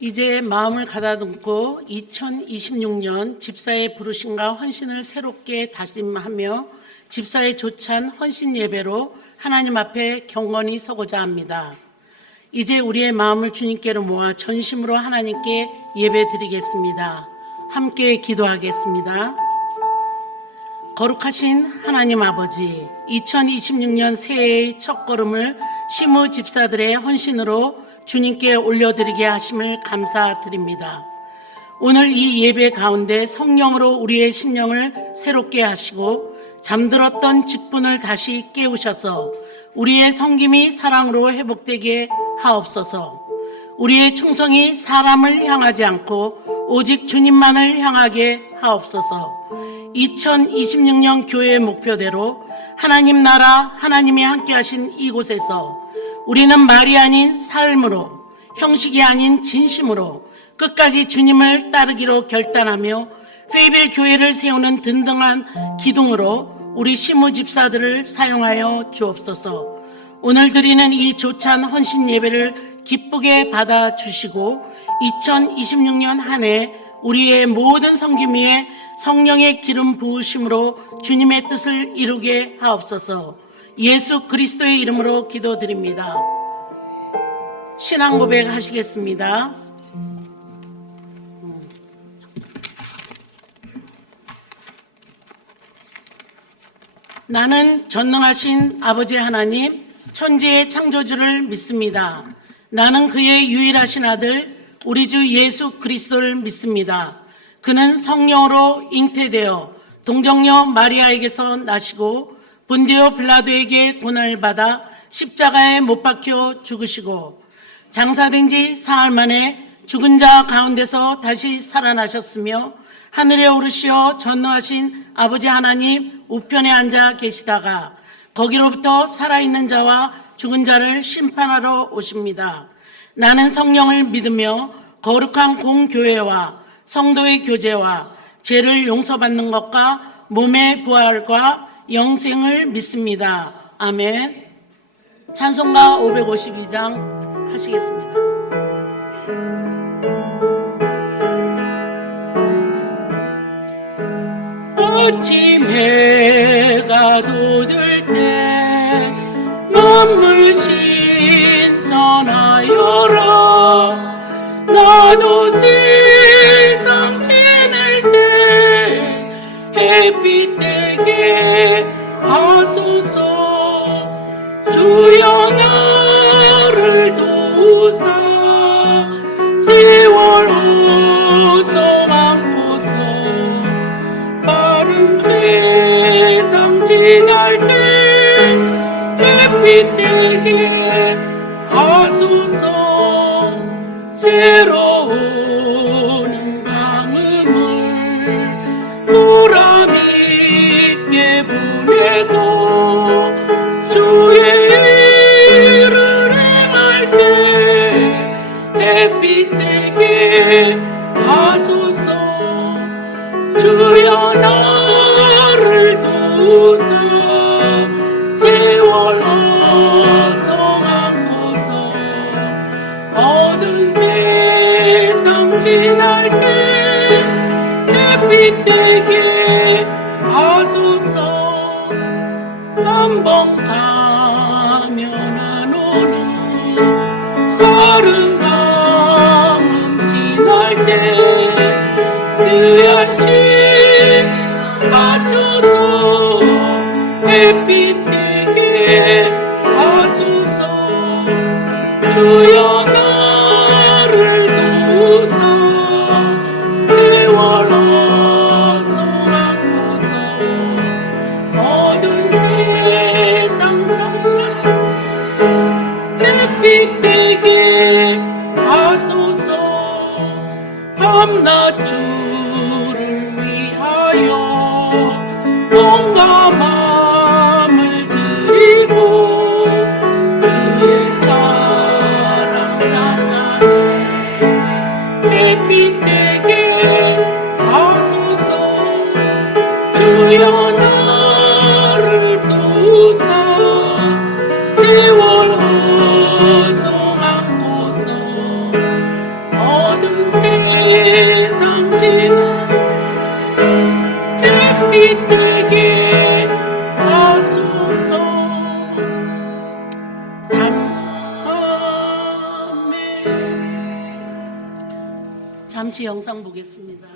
이제 마음을 가다듬고 2026년 집사의 부르심과 헌신을 새롭게 다짐하며 집사의 조찬 헌신 예배로 하나님 앞에 경건히 서고자 합니다. 이제 우리의 마음을 주님께로 모아 전심으로 하나님께 예배드리겠습니다. 함께 기도하겠습니다. 거룩하신 하나님 아버지, 2026년 새해의 첫걸음을 시무 집사들의 헌신으로 주님께 올려드리게 하심을 감사드립니다. 오늘 이 예배 가운데 성령으로 우리의 심령을 새롭게 하시고 잠들었던 직분을 다시 깨우셔서 우리의 섬김이 사랑으로 회복되게 하옵소서. 우리의 충성이 사람을 향하지 않고 오직 주님만을 향하게 하옵소서. 2026년 교회의 목표대로 하나님 나라, 하나님이 함께하신 이곳에서 우리는 말이 아닌 삶으로, 형식이 아닌 진심으로 끝까지 주님을 따르기로 결단하며 페이벨 교회를 세우는 든든한 기둥으로 우리 시무 집사들을 사용하여 주옵소서. 오늘 드리는 이 조찬 헌신 예배를 기쁘게 받아주시고 2026년 한 해 우리의 모든 섬김 위에 성령의 기름 부으심으로 주님의 뜻을 이루게 하옵소서. 예수 그리스도의 이름으로 기도드립니다. 신앙 고백 하시겠습니다. 나는 전능하신 아버지 하나님, 천지의 창조주를 믿습니다. 나는 그의 유일하신 아들, 우리 주 예수 그리스도를 믿습니다. 그는 성령으로 잉태되어 동정녀 마리아에게서 나시고 본디오 빌라도에게 고난을 받아 십자가에 못 박혀 죽으시고 장사된 지 사흘 만에 죽은 자 가운데서 다시 살아나셨으며 하늘에 오르시어 전능하신 아버지 하나님 우편에 앉아 계시다가 거기로부터 살아있는 자와 죽은 자를 심판하러 오십니다. 나는 성령을 믿으며 거룩한 공교회와 성도의 교제와 죄를 용서받는 것과 몸의 부활과 영생을 믿습니다. 아멘. 찬송가 552장 하시겠습니다. 아침 해가 돋을 때 만물 신선하여라. 나도 세상 지낼 때 햇빛 되게 하소서. 주여 나를 도우사 세월 어서 많고서 빠른 세상 지날 때 햇빛 되게 하소서. 새로운 강음을 보람 있게 보내고 주의 일을 행할 때 햇빛 되게 하소서. 주여 나를 도우사 세월 어서 많고서 어두운 세상 지날 때 햇빛 되게 하소서. 한 번 가면 안 오는 빠른 가뭄 지날 때 그 안심 맞춰서 햇빛 되게 하소서. 주여 나를 도우사 세월 어서 많고서 어두운 세상 살날 햇빛 되게 하소서. 밤낮 주를 위하여 온갖 마음을 드리고 주의 사랑 나타내 햇빛 되게 하소서. 주여 나를 도우사 세월 어서 많고서 세상 지나 햇빛 되게 하소서. 잠시 영상 보겠습니다.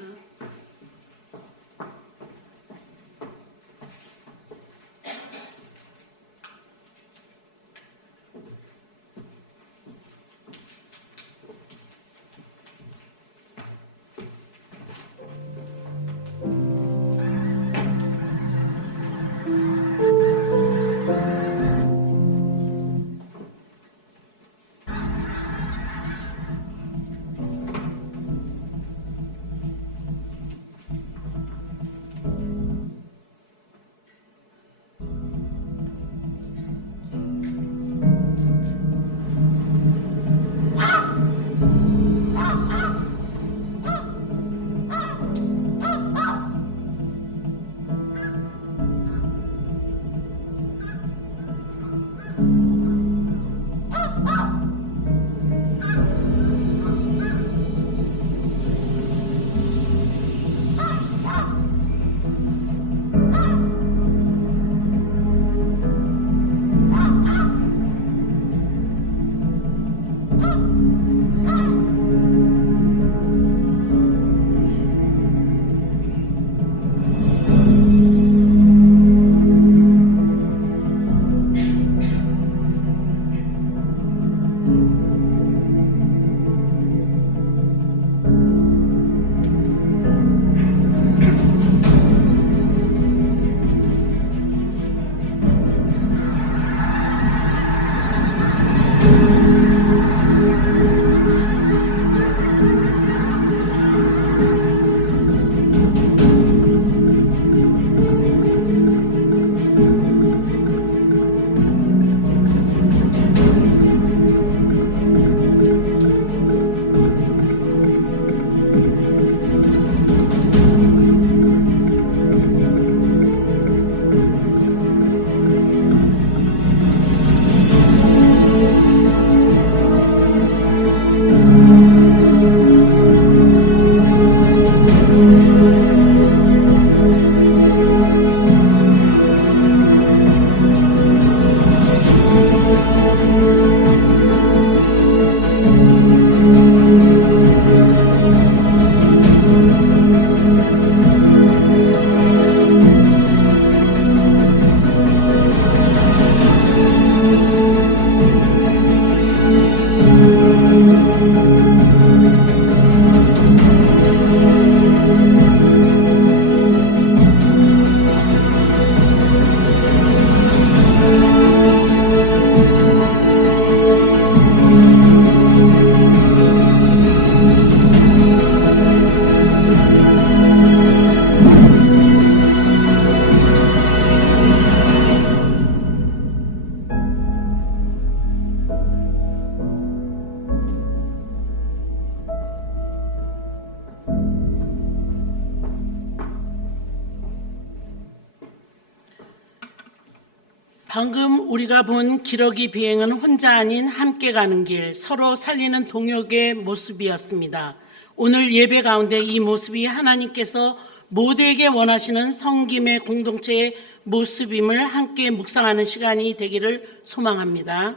방금 우리가 본 기러기 비행은 혼자 아닌 함께 가는 길, 서로 살리는 동역의 모습이었습니다. 오늘 예배 가운데 이 모습이 하나님께서 모두에게 원하시는 성김의 공동체의 모습임을 함께 묵상하는 시간이 되기를 소망합니다.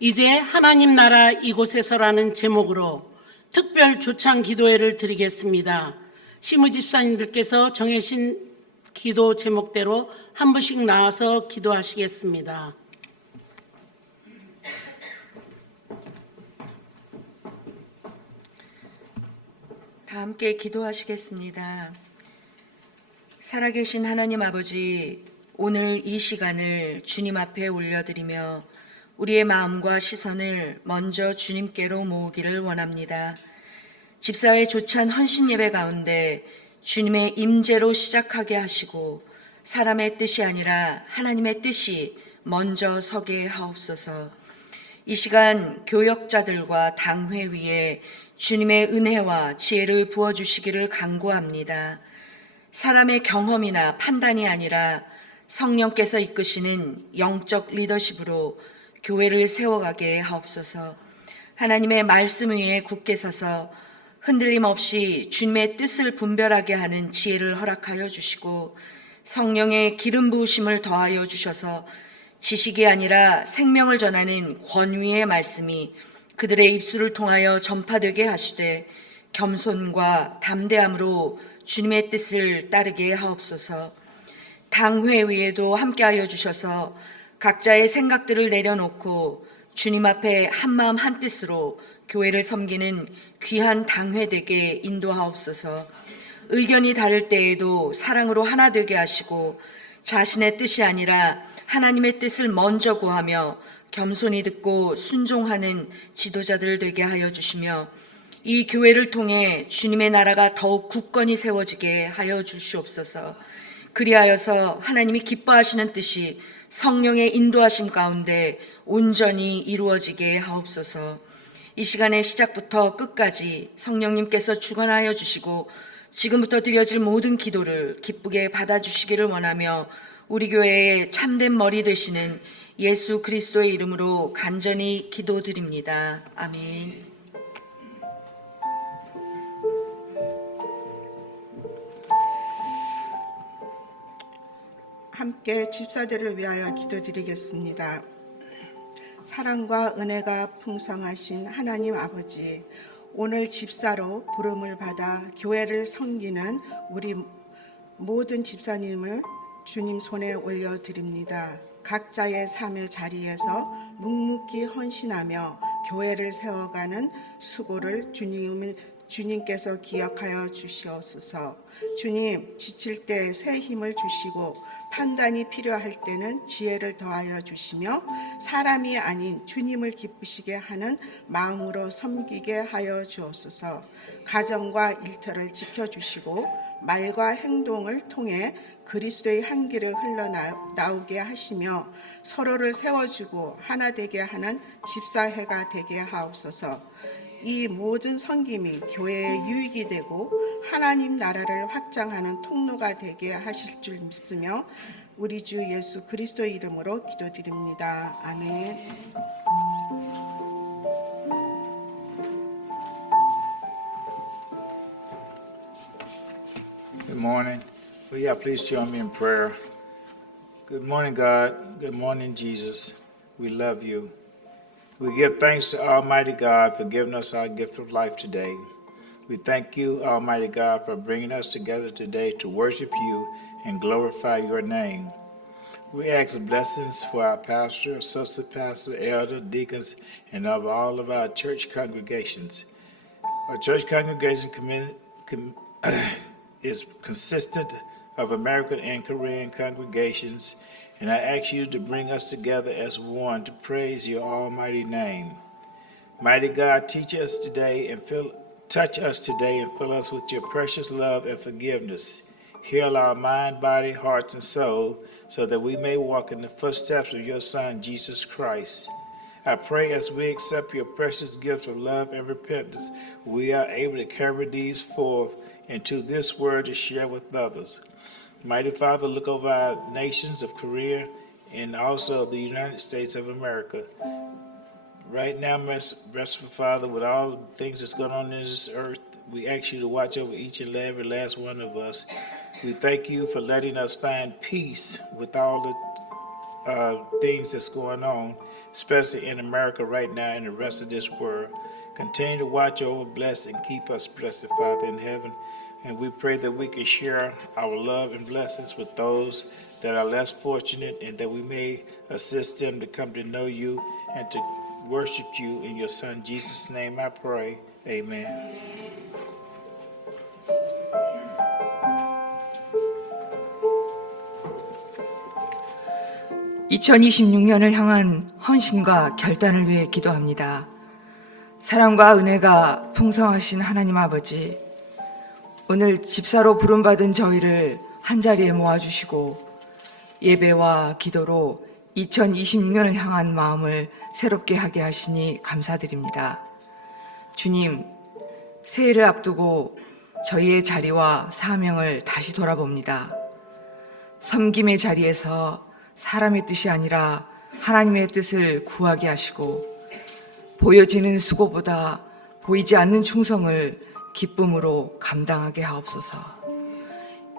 이제 하나님 나라 이곳에서라는 제목으로 특별 조창 기도회를 드리겠습니다. 시무집사님들께서 정해진 기도 제목대로 한 분씩 나와서 기도하시겠습니다. 다 함께 기도하시겠습니다. 살아계신 하나님 아버지, 오늘 이 시간을 주님 앞에 올려드리며 우리의 마음과 시선을 먼저 주님께로 모으기를 원합니다. 집사의 조찬 헌신 예배 가운데 주님의 임재로 시작하게 하시고 사람의 뜻이 아니라 하나님의 뜻이 먼저 서게 하옵소서. 이 시간 교역자들과 당회 위에 주님의 은혜와 지혜를 부어주시기를 간구합니다. 사람의 경험이나 판단이 아니라 성령께서 이끄시는 영적 리더십으로 교회를 세워가게 하옵소서. 하나님의 말씀 위에 굳게 서서 흔들림 없이 주님의 뜻을 분별하게 하는 지혜를 허락하여 주시고 성령의 기름 부으심을 더하여 주셔서 지식이 아니라 생명을 전하는 권위의 말씀이 그들의 입술을 통하여 전파되게 하시되 겸손과 담대함으로 주님의 뜻을 따르게 하옵소서. 당회 위에도 함께하여 주셔서 각자의 생각들을 내려놓고 주님 앞에 한마음 한뜻으로 교회를 섬기는 귀한 당회되게 인도하옵소서. 의견이 다를 때에도 사랑으로 하나 되게 하시고 자신의 뜻이 아니라 하나님의 뜻을 먼저 구하며 겸손히 듣고 순종하는 지도자들 되게 하여 주시며 이 교회를 통해 주님의 나라가 더욱 굳건히 세워지게 하여 주시옵소서. 그리하여서 하나님이 기뻐하시는 뜻이 성령의 인도하심 가운데 온전히 이루어지게 하옵소서. 이 시간의 시작부터 끝까지 성령님께서 주관하여 주시고 지금부터 드려질 모든 기도를 기쁘게 받아주시기를 원하며 우리 교회의 참된 머리 되시는 예수 그리스도의 이름으로 간절히 기도드립니다. 아멘. 함께 집사들을 위하여 기도드리겠습니다. 사랑과 은혜가 풍성하신 하나님 아버지, 오늘 집사로 부름을 받아 교회를 섬기는 우리 모든 집사님을 주님 손에 올려드립니다. 각자의 삶의 자리에서 묵묵히 헌신하며 교회를 세워가는 수고를 주님께서 기억하여 주시옵소서. 주님, 지칠 때 새 힘을 주시고 판단이 필요할 때는 지혜를 더하여 주시며 사람이 아닌 주님을 기쁘시게 하는 마음으로 섬기게 하여 주옵소서. 가정과 일터를 지켜주시고 말과 행동을 통해 그리스도의 향기를 흘러나오게 하시며 서로를 세워주고 하나 되게 하는 집사회가 되게 하옵소서. 이 모든 섬김이 교회의 유익이 되고 하나님 나라를 확장하는 통로가 되게 하실 줄 믿으며 우리 주 예수 그리스도의 이름으로 기도드립니다. 아멘. Good morning. Will y'all please join me in prayer? Good morning, God. Good morning, Jesus. We love you. We give thanks to Almighty God for giving us our gift of life today. We thank you, Almighty God, for bringing us together today to worship you and glorify your name. We ask blessings for our pastor, associate pastor, elder, deacons, and of all of our church congregations. Our church congregation is consistent of American and Korean congregations, and I ask you to bring us together as one to praise your almighty name. Mighty God, touch us today and fill us with your precious love and forgiveness. Heal our mind, body, hearts, and soul, so that we may walk in the footsteps of your Son, Jesus Christ. I pray as we accept your precious gifts of love and repentance, we are able to carry these forth into this word to share with others. Mighty Father, look over our nations of Korea and also the United States of America. Right now, merciful Father, with all the things that's going on in this earth, we ask you to watch over each and every last one of us. We thank you for letting us find peace with all the things that's going on, especially in America right now and the rest of this world. Continue to watch over, bless, and keep us, blessed Father in heaven. And we pray that we can share our love and blessings with those that are less fortunate, and that we may assist them to come to know you and to worship you. In your Son, Jesus' name I pray. Amen. 2026년을 향한 헌신과 결단을 위해 기도합니다. 사랑과 은혜가 풍성하신 하나님 아버지, 오늘 집사로 부름받은 저희를 한자리에 모아주시고 예배와 기도로 2026년을 향한 마음을 새롭게 하게 하시니 감사드립니다. 주님, 새해를 앞두고 저희의 자리와 사명을 다시 돌아봅니다. 섬김의 자리에서 사람의 뜻이 아니라 하나님의 뜻을 구하게 하시고 보여지는 수고보다 보이지 않는 충성을 기쁨으로 감당하게 하옵소서.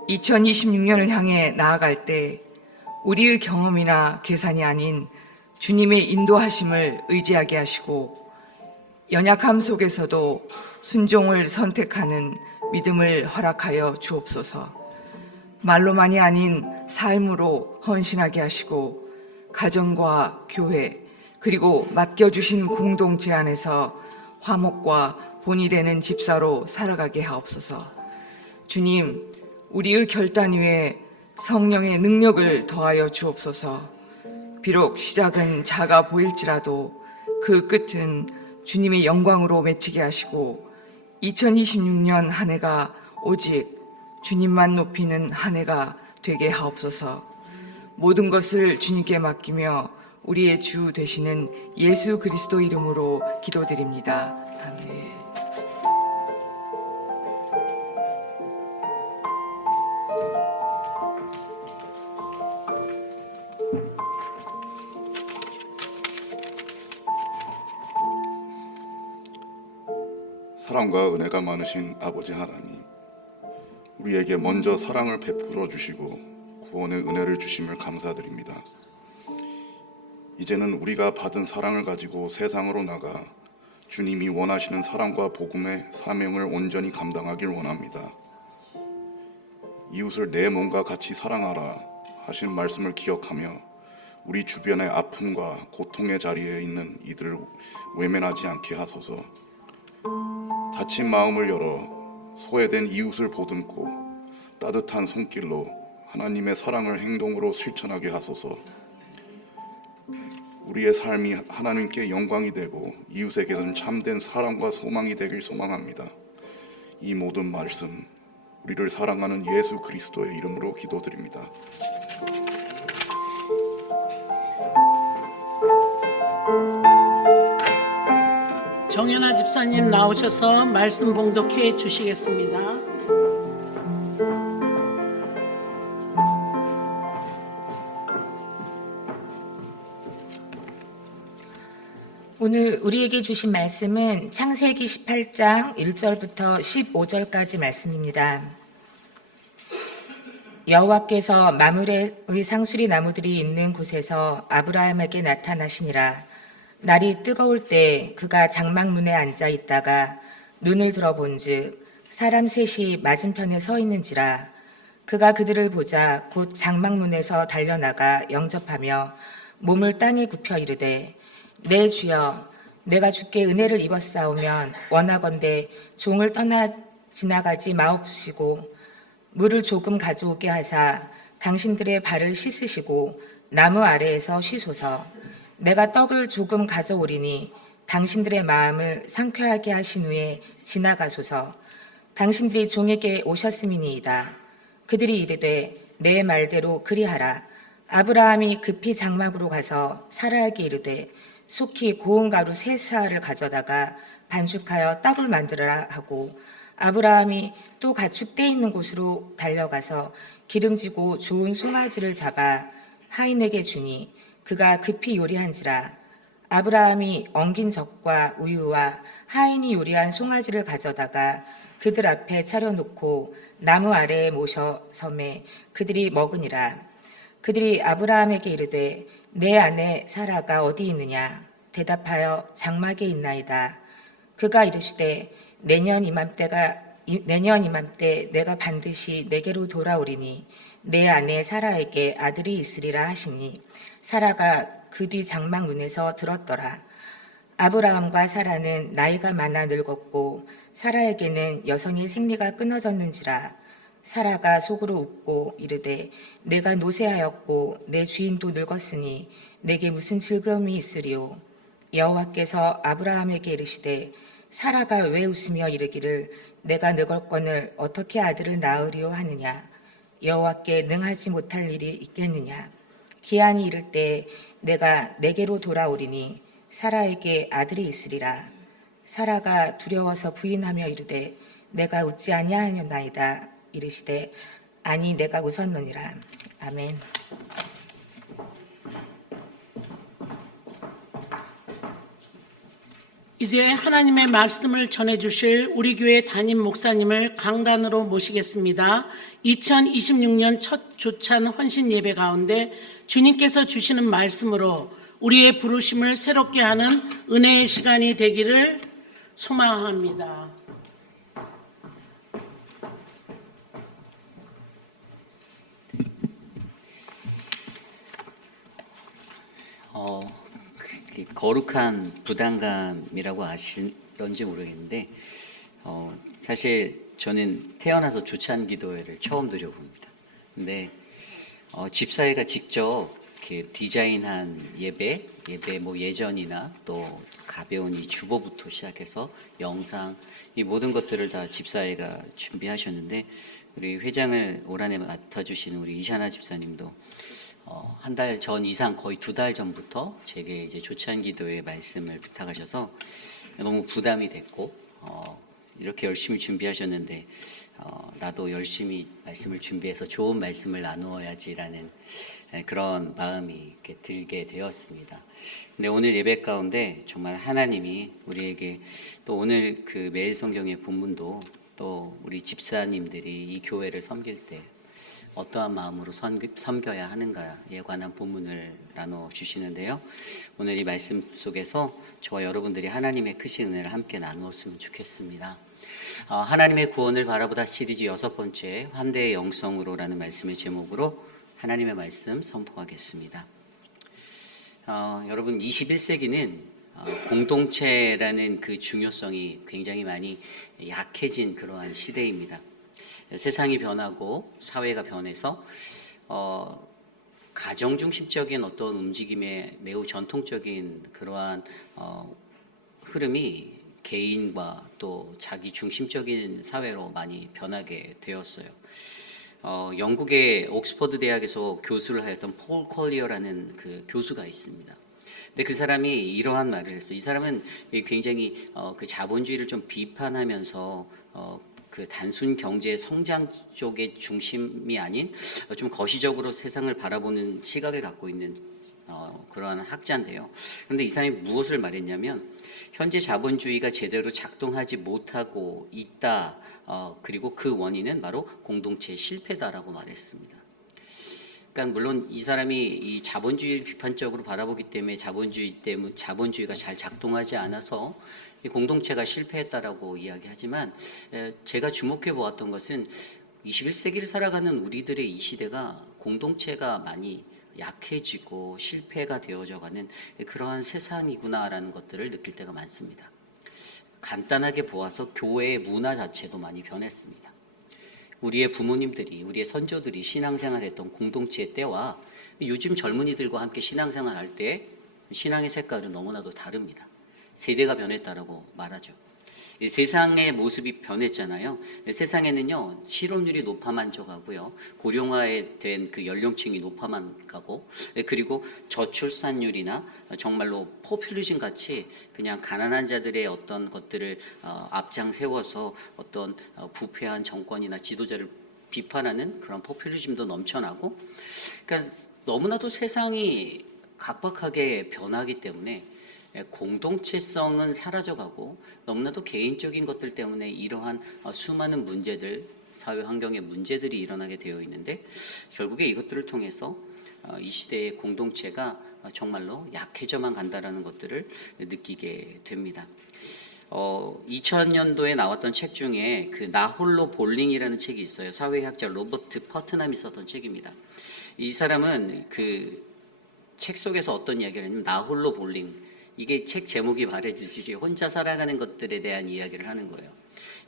2026년을 향해 나아갈 때 우리의 경험이나 계산이 아닌 주님의 인도하심을 의지하게 하시고 연약함 속에서도 순종을 선택하는 믿음을 허락하여 주옵소서. 말로만이 아닌 삶으로 헌신하게 하시고 가정과 교회 그리고 맡겨주신 공동체 안에서 화목과 본이 되는 집사로 살아가게 하옵소서. 주님, 우리의 결단 위에 성령의 능력을 더하여 주옵소서. 비록 시작은 작아 보일지라도 그 끝은 주님의 영광으로 맺히게 하시고 2026년 한 해가 오직 주님만 높이는 한 해가 되게 하옵소서. 모든 것을 주님께 맡기며 우리의 주 되시는 예수 그리스도 이름으로 기도드립니다. 아멘. 사랑과 은혜가 많으신 아버지 하나님, 우리에게 먼저 사랑을 베풀어 주시고 구원의 은혜를 주심을 감사드립니다. 이제는 우리가 받은 사랑을 가지고 세상으로 나가 주님이 원하시는 사랑과 복음의 사명을 온전히 감당하길 원합니다. 이웃을 내 몸과 같이 사랑하라 하신 말씀을 기억하며 우리 주변의 아픔과 고통의 자리에 있는 이들을 외면하지 않게 하소서. 다친 마음을 열어 소외된 이웃을 보듬고 따뜻한 손길로 하나님의 사랑을 행동으로 실천하게 하소서. 우리의 삶이 하나님께 영광이 되고 이웃에게는 참된 사랑과 소망이 되길 소망합니다. 이 모든 말씀 우리를 사랑하는 예수 그리스도의 이름으로 기도드립니다. 정연아 집사님 나오셔서 말씀 봉독해 주시겠습니다. 오늘 우리에게 주신 말씀은 창세기 18장 1절부터 15절까지 말씀입니다. 여호와께서 마므레의 상수리 나무들이 있는 곳에서 아브라함에게 나타나시니라. 날이 뜨거울 때 그가 장막문에 앉아 있다가 눈을 들어본즉 사람 셋이 맞은편에 서 있는지라. 그가 그들을 보자 곧 장막문에서 달려나가 영접하며 몸을 땅에 굽혀 이르되 내 주여, 내가 주께 은혜를 입었사오면 원하건대 종을 떠나 지나가지 마옵시고 물을 조금 가져오게 하사 당신들의 발을 씻으시고 나무 아래에서 쉬소서. 내가 떡을 조금 가져오리니 당신들의 마음을 상쾌하게 하신 후에 지나가소서. 당신들이 종에게 오셨음이니이다. 그들이 이르되 내 말대로 그리하라. 아브라함이 급히 장막으로 가서 사라에게 이르되 속히 고운 가루 세 사알을 가져다가 반죽하여 떡을 만들어라 하고 아브라함이 또 가축 떼 있는 곳으로 달려가서 기름지고 좋은 송아지를 잡아 하인에게 주니 그가 급히 요리한지라. 아브라함이 엉긴 젖과 우유와 하인이 요리한 송아지를 가져다가 그들 앞에 차려놓고 나무 아래에 모셔 섬에 그들이 먹으니라. 그들이 아브라함에게 이르되 내 아내 사라가 어디 있느냐? 대답하여 장막에 있나이다. 그가 이르시되 내년 이맘때 내가 반드시 내게로 돌아오리니 내 아내 사라에게 아들이 있으리라 하시니 사라가 그 뒤 장막 문에서 들었더라. 아브라함과 사라는 나이가 많아 늙었고 사라에게는 여성의 생리가 끊어졌는지라. 사라가 속으로 웃고 이르되 내가 노쇠하였고 내 주인도 늙었으니 내게 무슨 즐거움이 있으리요. 여호와께서 아브라함에게 이르시되 사라가 왜 웃으며 이르기를 내가 늙었거늘 어떻게 아들을 낳으리요 하느냐. 여호와께 능하지 못할 일이 있겠느냐. 기한이 이를 때 내가 내게로 돌아오리니 사라에게 아들이 있으리라. 사라가 두려워서 부인하며 이르되 내가 웃지 아니하였나이다. 이르시되 아니 내가 웃었느니라. 아멘. 이제 하나님의 말씀을 전해주실 우리 교회 담임 목사님을 강단으로 모시겠습니다. 2026년 첫 조찬 헌신 예배 가운데 주님께서 주시는 말씀으로 우리의 부르심을 새롭게 하는 은혜의 시간이 되기를 소망합니다. 그 거룩한 부담감이라고 아실런지 모르겠는데 사실 저는 태어나서 조찬 기도회를 처음 드려봅니다. 근데 집사회가 직접 이렇게 디자인한 예배 뭐 예전이나 또 가벼운 이 주보부터 시작해서 영상 이 모든 것들을 다 집사회가 준비하셨는데 우리 회장을 올 한해 맡아주시는 우리 이샤나 집사님도 한 달 전 이상 거의 2달 전부터 제게 이제 조찬 기도의 말씀을 부탁하셔서 너무 부담이 됐고 이렇게 열심히 준비하셨는데 나도 열심히 말씀을 준비해서 좋은 말씀을 나누어야지라는 그런 마음이 이렇게 들게 되었습니다. 근데 오늘 예배 가운데 정말 하나님이 우리에게 또 오늘 그 매일 성경의 본문도 또 우리 집사님들이 이 교회를 섬길 때 어떠한 마음으로 섬겨야 하는가에 관한 본문을 나눠 주시는데요. 오늘 이 말씀 속에서 저와 여러분들이 하나님의 크신 은혜를 함께 나누었으면 좋겠습니다. 하나님의 구원을 바라보다 시리즈 6번째 환대의 영성으로라는 말씀의 제목으로 하나님의 말씀 선포하겠습니다. 여러분 21세기는 공동체라는 그 중요성이 굉장히 많이 약해진 그러한 시대입니다. 세상이 변하고 사회가 변해서 가정 중심적인 어떤 움직임에 매우 전통적인 그러한 흐름이 개인과 또 자기 중심적인 사회로 많이 변하게 되었어요. 영국의 옥스퍼드 대학에서 교수를 하였던 폴 컬리어라는 그 교수가 있습니다. 근데 그 사람이 이러한 말을 했어요. 이 사람은 굉장히 그 자본주의를 좀 비판하면서 그 단순 경제 성장 쪽의 중심이 아닌 좀 거시적으로 세상을 바라보는 시각을 갖고 있는 그러한 학자인데요. 그런데 이 사람이 무엇을 말했냐면 현재 자본주의가 제대로 작동하지 못하고 있다. 그리고 그 원인은 바로 공동체의 실패다라고 말했습니다. 그러니까 물론 이 사람이 이 자본주의를 비판적으로 바라보기 때문에 자본주의가 잘 작동하지 않아서 이 공동체가 실패했다라고 이야기하지만 제가 주목해 보았던 것은 21세기를 살아가는 우리들의 이 시대가 공동체가 많이 약해지고 실패가 되어져가는 그러한 세상이구나라는 것들을 느낄 때가 많습니다. 간단하게 보아서 교회의 문화 자체도 많이 변했습니다. 우리의 부모님들이, 우리의 선조들이 신앙생활했던 공동체의 때와 요즘 젊은이들과 함께 신앙생활할 때 신앙의 색깔은 너무나도 다릅니다. 세대가 변했다라고 말하죠. 이 세상의 모습이 변했잖아요. 세상에는요 실업률이 높아만 져가고요, 고령화에 된 그 연령층이 높아만 가고, 그리고 저출산율이나 정말로 포퓰리즘 같이 그냥 가난한 자들의 어떤 것들을 앞장 세워서 어떤 부패한 정권이나 지도자를 비판하는 그런 포퓰리즘도 넘쳐나고, 그러니까 너무나도 세상이 각박하게 변하기 때문에 공동체성은 사라져가고 너무나도 개인적인 것들 때문에 이러한 수많은 문제들, 사회 환경의 문제들이 일어나게 되어 있는데, 결국에 이것들을 통해서 이 시대의 공동체가 정말로 약해져만 간다라는 것들을 느끼게 됩니다. 2000년도에 나왔던 책 중에 그 나 홀로 볼링이라는 책이 있어요. 사회학자 로버트 퍼트남이 썼던 책입니다. 이 사람은 그 책 속에서 어떤 이야기를 하냐면 나 홀로 볼링, 이게 책 제목이 말해주듯이 혼자 살아가는 것들에 대한 이야기를 하는 거예요.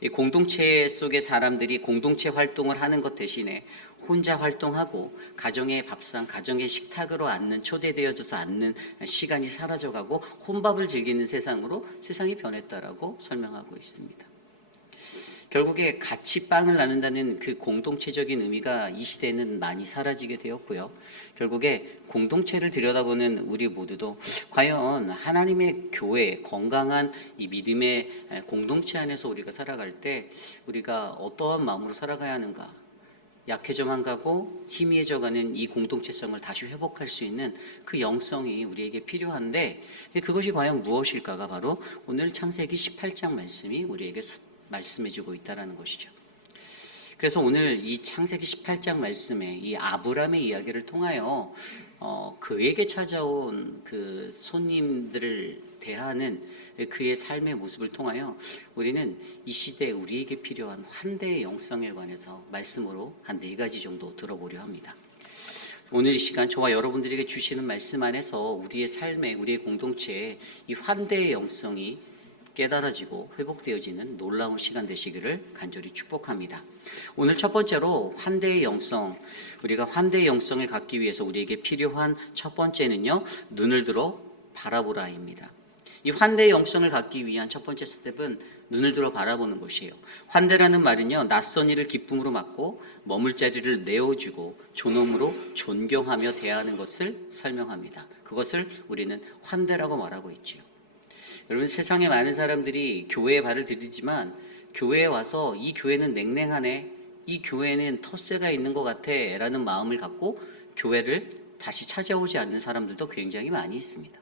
이 공동체 속의 사람들이 공동체 활동을 하는 것 대신에 혼자 활동하고 가정의 밥상, 가정의 식탁으로 앉는, 초대되어져서 앉는 시간이 사라져가고 혼밥을 즐기는 세상으로 세상이 변했다라고 설명하고 있습니다. 결국에 같이 빵을 나눈다는 그 공동체적인 의미가 이 시대에는 많이 사라지게 되었고요. 결국에 공동체를 들여다보는 우리 모두도 과연 하나님의 교회, 건강한 이 믿음의 공동체 안에서 우리가 살아갈 때 우리가 어떠한 마음으로 살아가야 하는가, 약해져만 가고 희미해져가는 이 공동체성을 다시 회복할 수 있는 그 영성이 우리에게 필요한데 그것이 과연 무엇일까가 바로 오늘 창세기 18장 말씀이 우리에게 말씀해주고 있다는 것이죠. 그래서 오늘 이 창세기 18장 말씀에 이 아브라함의 이야기를 통하여 그에게 찾아온 그 손님들을 대하는 그의 삶의 모습을 통하여 우리는 이 시대에 우리에게 필요한 환대의 영성에 관해서 말씀으로 한 4가지 정도 들어보려 합니다. 오늘 이 시간 저와 여러분들에게 주시는 말씀 안에서 우리의 삶에 우리의 공동체에 이 환대의 영성이 깨달아지고 회복되어지는 놀라운 시간 되시기를 간절히 축복합니다. 오늘 첫 번째로 환대의 영성, 우리가 환대의 영성을 갖기 위해서 우리에게 필요한 첫 번째는요, 눈을 들어 바라보라입니다. 이 환대의 영성을 갖기 위한 첫 번째 스텝은 눈을 들어 바라보는 것이에요. 환대라는 말은요, 낯선 일을 기쁨으로 맞고 머물 자리를 내어주고 존엄으로 존경하며 대하는 것을 설명합니다. 그것을 우리는 환대라고 말하고 있지요. 여러분, 세상에 많은 사람들이 교회에 발을 들이지만 교회에 와서 이 교회는 냉랭하네, 이 교회는 텃세가 있는 것 같아 라는 마음을 갖고 교회를 다시 찾아오지 않는 사람들도 굉장히 많이 있습니다.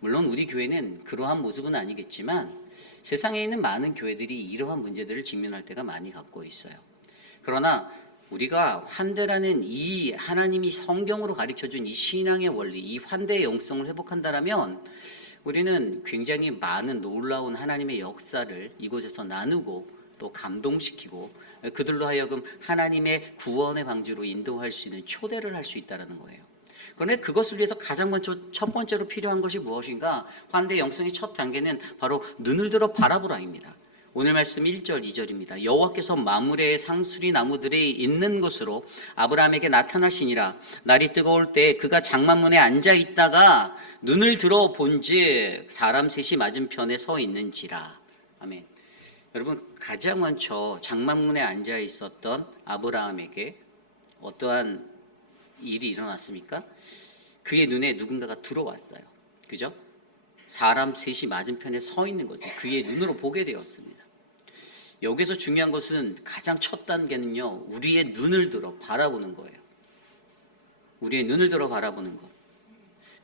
물론 우리 교회는 그러한 모습은 아니겠지만 세상에 있는 많은 교회들이 이러한 문제들을 직면할 때가 많이 갖고 있어요. 그러나 우리가 환대라는 이 하나님이 성경으로 가르쳐준 이 신앙의 원리, 이 환대의 영성을 회복한다라면 우리는 굉장히 많은 놀라운 하나님의 역사를 이곳에서 나누고 또 감동시키고 그들로 하여금 하나님의 구원의 방주로 인도할 수 있는 초대를 할 수 있다는 거예요. 그런데 그것을 위해서 가장 먼저 첫 번째로 필요한 것이 무엇인가? 환대 영성의 첫 단계는 바로 눈을 들어 바라보라입니다. 오늘 말씀 1절, 2절입니다. 여호와께서 마므레의 상수리 나무들이 있는 곳으로 아브라함에게 나타나시니라. 날이 뜨거울 때 그가 장막문에 앉아 있다가 눈을 들어 본즉 사람 셋이 맞은편에 서 있는지라. 아멘. 여러분, 가장 먼저 장막문에 앉아 있었던 아브라함에게 어떠한 일이 일어났습니까? 그의 눈에 누군가가 들어왔어요. 그죠? 사람 셋이 맞은편에 서 있는 것을 그의 눈으로 보게 되었습니다. 여기서 중요한 것은 가장 첫 단계는요, 우리의 눈을 들어 바라보는 거예요. 우리의 눈을 들어 바라보는 것.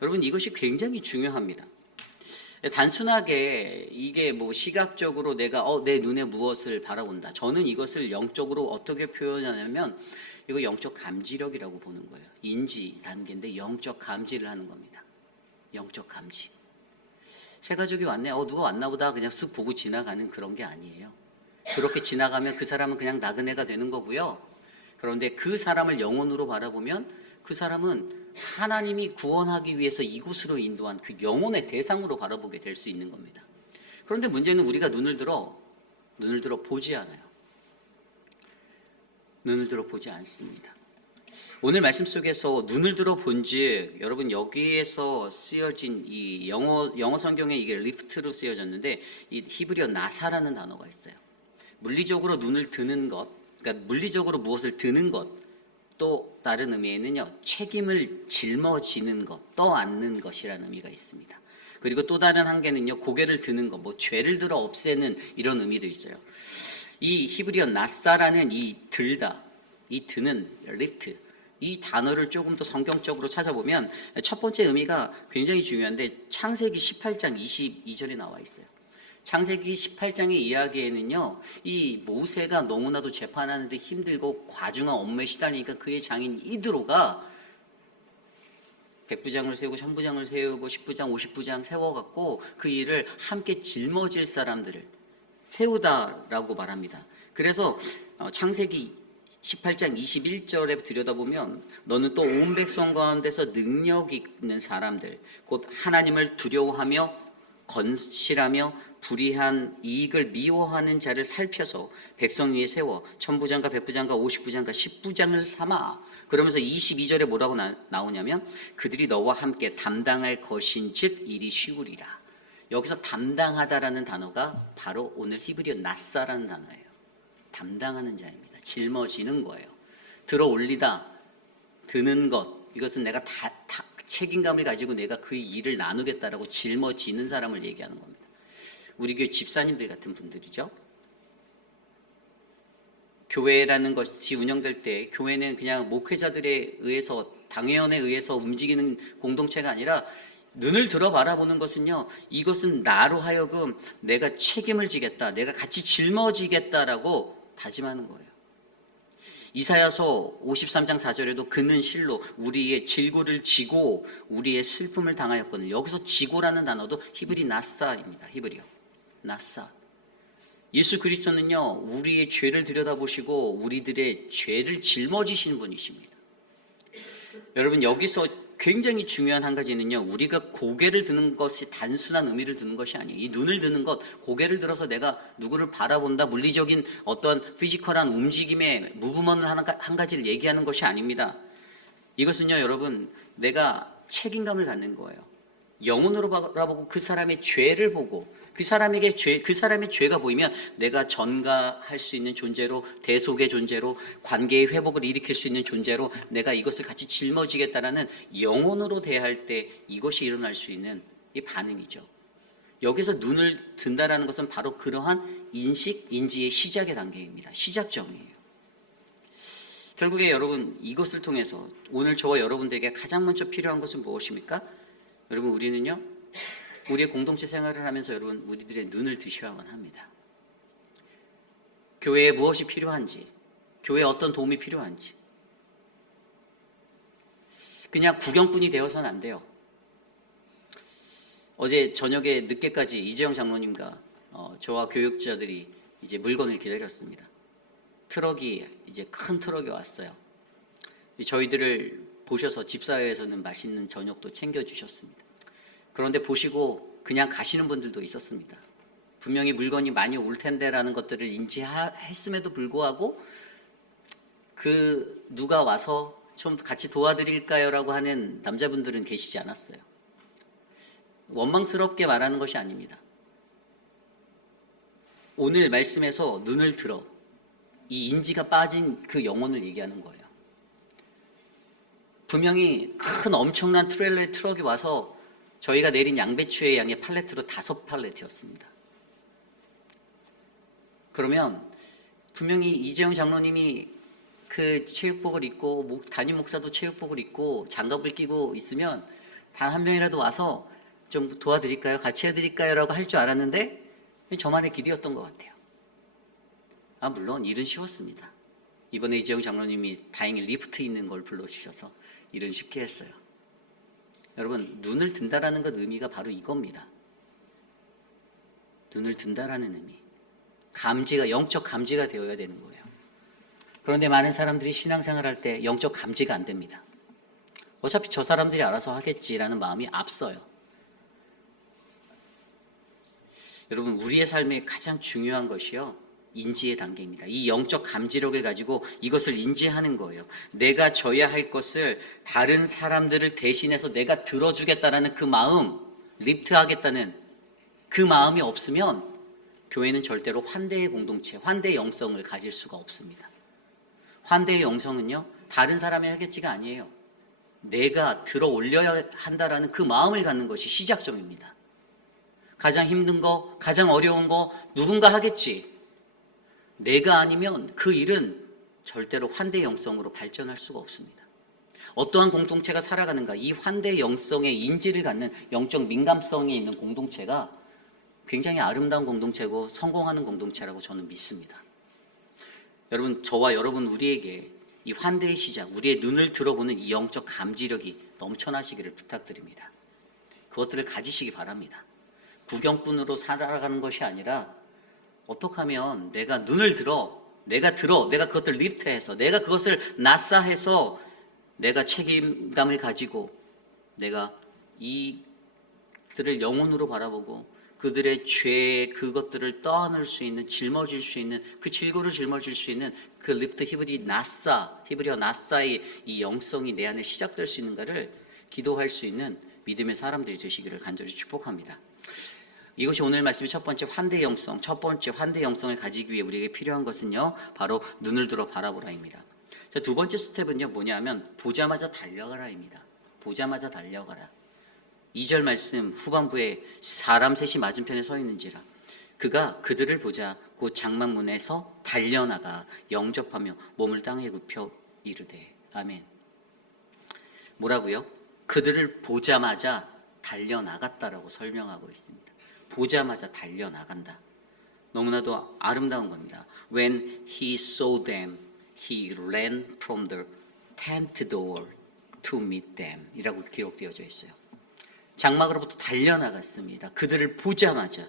여러분, 이것이 굉장히 중요합니다. 단순하게 이게 뭐 시각적으로 내가 내 눈에 무엇을 바라본다. 저는 이것을 영적으로 어떻게 표현하냐면 이거 영적 감지력이라고 보는 거예요. 인지 단계인데 영적 감지를 하는 겁니다. 영적 감지. 새 가족이 왔네. 누가 왔나 보다 그냥 쓱 보고 지나가는 그런 게 아니에요. 그렇게 지나가면 그 사람은 그냥 나그네가 되는 거고요. 그런데 그 사람을 영혼으로 바라보면 그 사람은 하나님이 구원하기 위해서 이곳으로 인도한 그 영혼의 대상으로 바라보게 될 수 있는 겁니다. 그런데 문제는 우리가 눈을 들어 보지 않아요. 눈을 들어 보지 않습니다. 오늘 말씀 속에서 눈을 들어 본즉, 여러분 여기에서 쓰여진 이 영어 성경에 이게 리프트로 쓰여졌는데 이 히브리어 나사라는 단어가 있어요. 물리적으로 눈을 드는 것, 그러니까 물리적으로 무엇을 드는 것, 또 다른 의미에는요, 책임을 짊어지는 것, 떠안는 것이라는 의미가 있습니다. 그리고 또 다른 한계는요, 고개를 드는 것, 뭐 죄를 들어 없애는 이런 의미도 있어요. 이 히브리어 나사라는 이 들다, 이 드는 리프트, 이 단어를 조금 더 성경적으로 찾아보면 첫 번째 의미가 굉장히 중요한데 창세기 18장 22절에 나와 있어요. 창세기 18장의 이야기에는요, 이 모세가 너무나도 재판하는데 힘들고 과중한 업무에 시달리니까 그의 장인 이드로가 100부장을 세우고 1000부장을 세우고 10부장 50부장 세워갖고 그 일을 함께 짊어질 사람들을 세우다라고 말합니다. 그래서 창세기 18장 21절에 들여다보면 너는 또 온 백성 가운데서 능력 있는 사람들 곧 하나님을 두려워하며 건실하며 불의한 이익을 미워하는 자를 살펴서 백성 위에 세워 1000부장과 100부장과 50부장과 10부장을 삼아. 그러면서 22절에 뭐라고 나오냐면 그들이 너와 함께 담당할 것인즉 일이 쉬우리라. 여기서 담당하다라는 단어가 바로 오늘 히브리어 나사라는 단어예요. 담당하는 자입니다. 짊어지는 거예요. 들어 올리다, 드는 것, 이것은 내가 다 책임감을 가지고 내가 그 일을 나누겠다라고 짊어지는 사람을 얘기하는 겁니다. 우리 교회 집사님들 같은 분들이죠. 교회라는 것이 운영될 때 교회는 그냥 목회자들에 의해서 당회원에 의해서 움직이는 공동체가 아니라 눈을 들어 바라보는 것은요, 이것은 나로 하여금 내가 책임을 지겠다, 내가 같이 짊어지겠다라고 다짐하는 거예요. 이사야서 53장 4절에도 그는 실로 우리의 질고를 지고 우리의 슬픔을 당하였거든요. 여기서 지고라는 단어도 히브리 나사입니다. 히브리어 나사. 예수 그리스도는요, 우리의 죄를 들여다보시고 우리들의 죄를 짊어지시는 분이십니다. 여러분, 여기서 굉장히 중요한 한 가지는요, 우리가 고개를 드는 것이 단순한 의미를 드는 것이 아니에요. 이 눈을 드는 것, 고개를 들어서 내가 누구를 바라본다, 물리적인 어떤 피지컬한 움직임의 무브먼을 한 가지를 얘기하는 것이 아닙니다. 이것은요, 여러분, 내가 책임감을 갖는 거예요. 영혼으로 바라보고 그 사람의 죄를 보고 그 사람의 죄가 보이면 내가 전가할 수 있는 존재로, 대속의 존재로, 관계의 회복을 일으킬 수 있는 존재로 내가 이것을 같이 짊어지겠다라는 영혼으로 대할 때 이것이 일어날 수 있는 이 반응이죠. 여기서 눈을 든다라는 것은 바로 그러한 인식, 인지의 시작의 단계입니다. 시작점이에요. 결국에 여러분, 이것을 통해서 오늘 저와 여러분들에게 가장 먼저 필요한 것은 무엇입니까? 여러분, 우리는요, 우리의 공동체 생활을 하면서 여러분, 우리들의 눈을 드셔야만 합니다. 교회에 무엇이 필요한지, 교회에 어떤 도움이 필요한지. 그냥 구경꾼이 되어서는 안 돼요. 어제 저녁에 늦게까지 이재영 장로님과 저와 교육자들이 이제 물건을 기다렸습니다. 트럭이, 이제 큰 트럭이 왔어요. 저희들을 보셔서 집사회에서는 맛있는 저녁도 챙겨주셨습니다. 그런데 보시고 그냥 가시는 분들도 있었습니다. 분명히 물건이 많이 올 텐데라는 것들을 인지했음에도 불구하고 그 누가 와서 좀 같이 도와드릴까요라고 하는 남자분들은 계시지 않았어요. 원망스럽게 말하는 것이 아닙니다. 오늘 말씀에서 눈을 들어 이 인지가 빠진 그 영혼을 얘기하는 거예요. 분명히 큰 엄청난 트레일러의 트럭이 와서 저희가 내린 양배추의 양의 팔레트로 5팔레트였습니다. 그러면 분명히 이재영 장로님이 그 체육복을 입고 담임 목사도 체육복을 입고 장갑을 끼고 있으면 단 한 명이라도 와서 좀 도와드릴까요? 같이 해드릴까요? 라고 할 줄 알았는데 저만의 길이었던 것 같아요. 물론 일은 쉬웠습니다. 이번에 이재영 장로님이 다행히 리프트 있는 걸 불러주셔서 일은 쉽게 했어요. 여러분, 눈을 든다라는 것 의미가 바로 이겁니다. 눈을 든다라는 의미. 감지가, 영적 감지가 되어야 되는 거예요. 그런데 많은 사람들이 신앙생활 할 때 영적 감지가 안 됩니다. 어차피 저 사람들이 알아서 하겠지라는 마음이 앞서요. 여러분, 우리의 삶에 가장 중요한 것이요, 인지의 단계입니다. 이 영적 감지력을 가지고 이것을 인지하는 거예요. 내가 져야 할 것을 다른 사람들을 대신해서 내가 들어주겠다라는 그 마음, 리프트하겠다는 그 마음이 없으면 교회는 절대로 환대의 공동체, 환대의 영성을 가질 수가 없습니다. 환대의 영성은요, 다른 사람이 하겠지가 아니에요. 내가 들어 올려야 한다라는 그 마음을 갖는 것이 시작점입니다. 가장 힘든 거, 가장 어려운 거 누군가 하겠지. 내가 아니면 그 일은 절대로 환대의 영성으로 발전할 수가 없습니다. 어떠한 공동체가 살아가는가, 이 환대의 영성의 인지를 갖는 영적 민감성이 있는 공동체가 굉장히 아름다운 공동체고 성공하는 공동체라고 저는 믿습니다. 여러분, 저와 여러분, 우리에게 이 환대의 시작, 우리의 눈을 들어보는 이 영적 감지력이 넘쳐나시기를 부탁드립니다. 그것들을 가지시기 바랍니다. 구경꾼으로 살아가는 것이 아니라 어떻게 하면 내가 눈을 들어, 내가 그것을 리프트해서, 내가 그것을 나사해서 내가 책임감을 가지고 내가 이들을 영혼으로 바라보고 그들의 죄, 그것들을 떠안을 수 있는, 짊어질 수 있는, 그 질고를 짊어질 수 있는 그 리프트, 히브리어 나사의 이 영성이 내 안에 시작될 수 있는가를 기도할 수 있는 믿음의 사람들이 되시기를 간절히 축복합니다. 이것이 오늘 말씀의 첫 번째 환대 영성, 첫 번째 환대 영성을 가지기 위해 우리에게 필요한 것은요, 바로 눈을 들어 바라보라입니다. 자, 두 번째 스텝은요, 뭐냐면 보자마자 달려가라입니다. 보자마자 달려가라. 2절 말씀 후반부에 사람 셋이 맞은편에 서 있는지라. 그가 그들을 보자 곧 장막문에서 달려나가 영접하며 몸을 땅에 굽혀 이르되. 아멘. 뭐라고요? 그들을 보자마자 달려나갔다라고 설명하고 있습니다. 보자마자 달려나간다. 너무나도 아름다운 겁니다. When he saw them, he ran from the tent door to meet them 이라고 기록되어져 있어요. 장막으로부터 달려나갔습니다. 그들을 보자마자.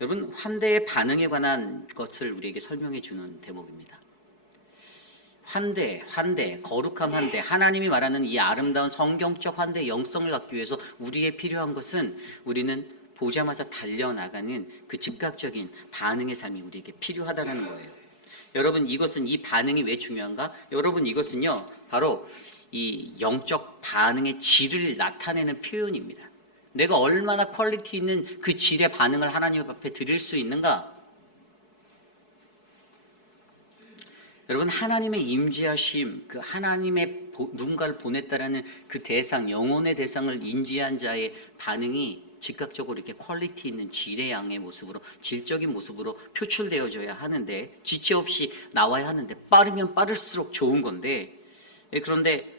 여러분, 환대의 반응에 관한 것을 우리에게 설명해 주는 대목입니다. 환대, 거룩함 환대, 하나님이 말하는 이 아름다운 성경적 환대의 영성을 갖기 위해서 우리의 필요한 것은 우리는 보자마자 달려나가는 그 즉각적인 반응의 삶이 우리에게 필요하다는 거예요. 여러분, 이것은 이 반응이 왜 중요한가? 여러분, 이것은요 바로 이 영적 반응의 질을 나타내는 표현입니다. 내가 얼마나 퀄리티 있는 그 질의 반응을 하나님 앞에 드릴 수 있는가? 여러분, 하나님의 임재하심, 그 하나님의 누군가를 보냈다라는 그 대상, 영혼의 대상을 인지한 자의 반응이 즉각적으로 이렇게 퀄리티 있는 질의 양의 모습으로, 질적인 모습으로 표출되어져야 하는데, 지체 없이 나와야 하는데, 빠르면 빠를수록 좋은 건데, 그런데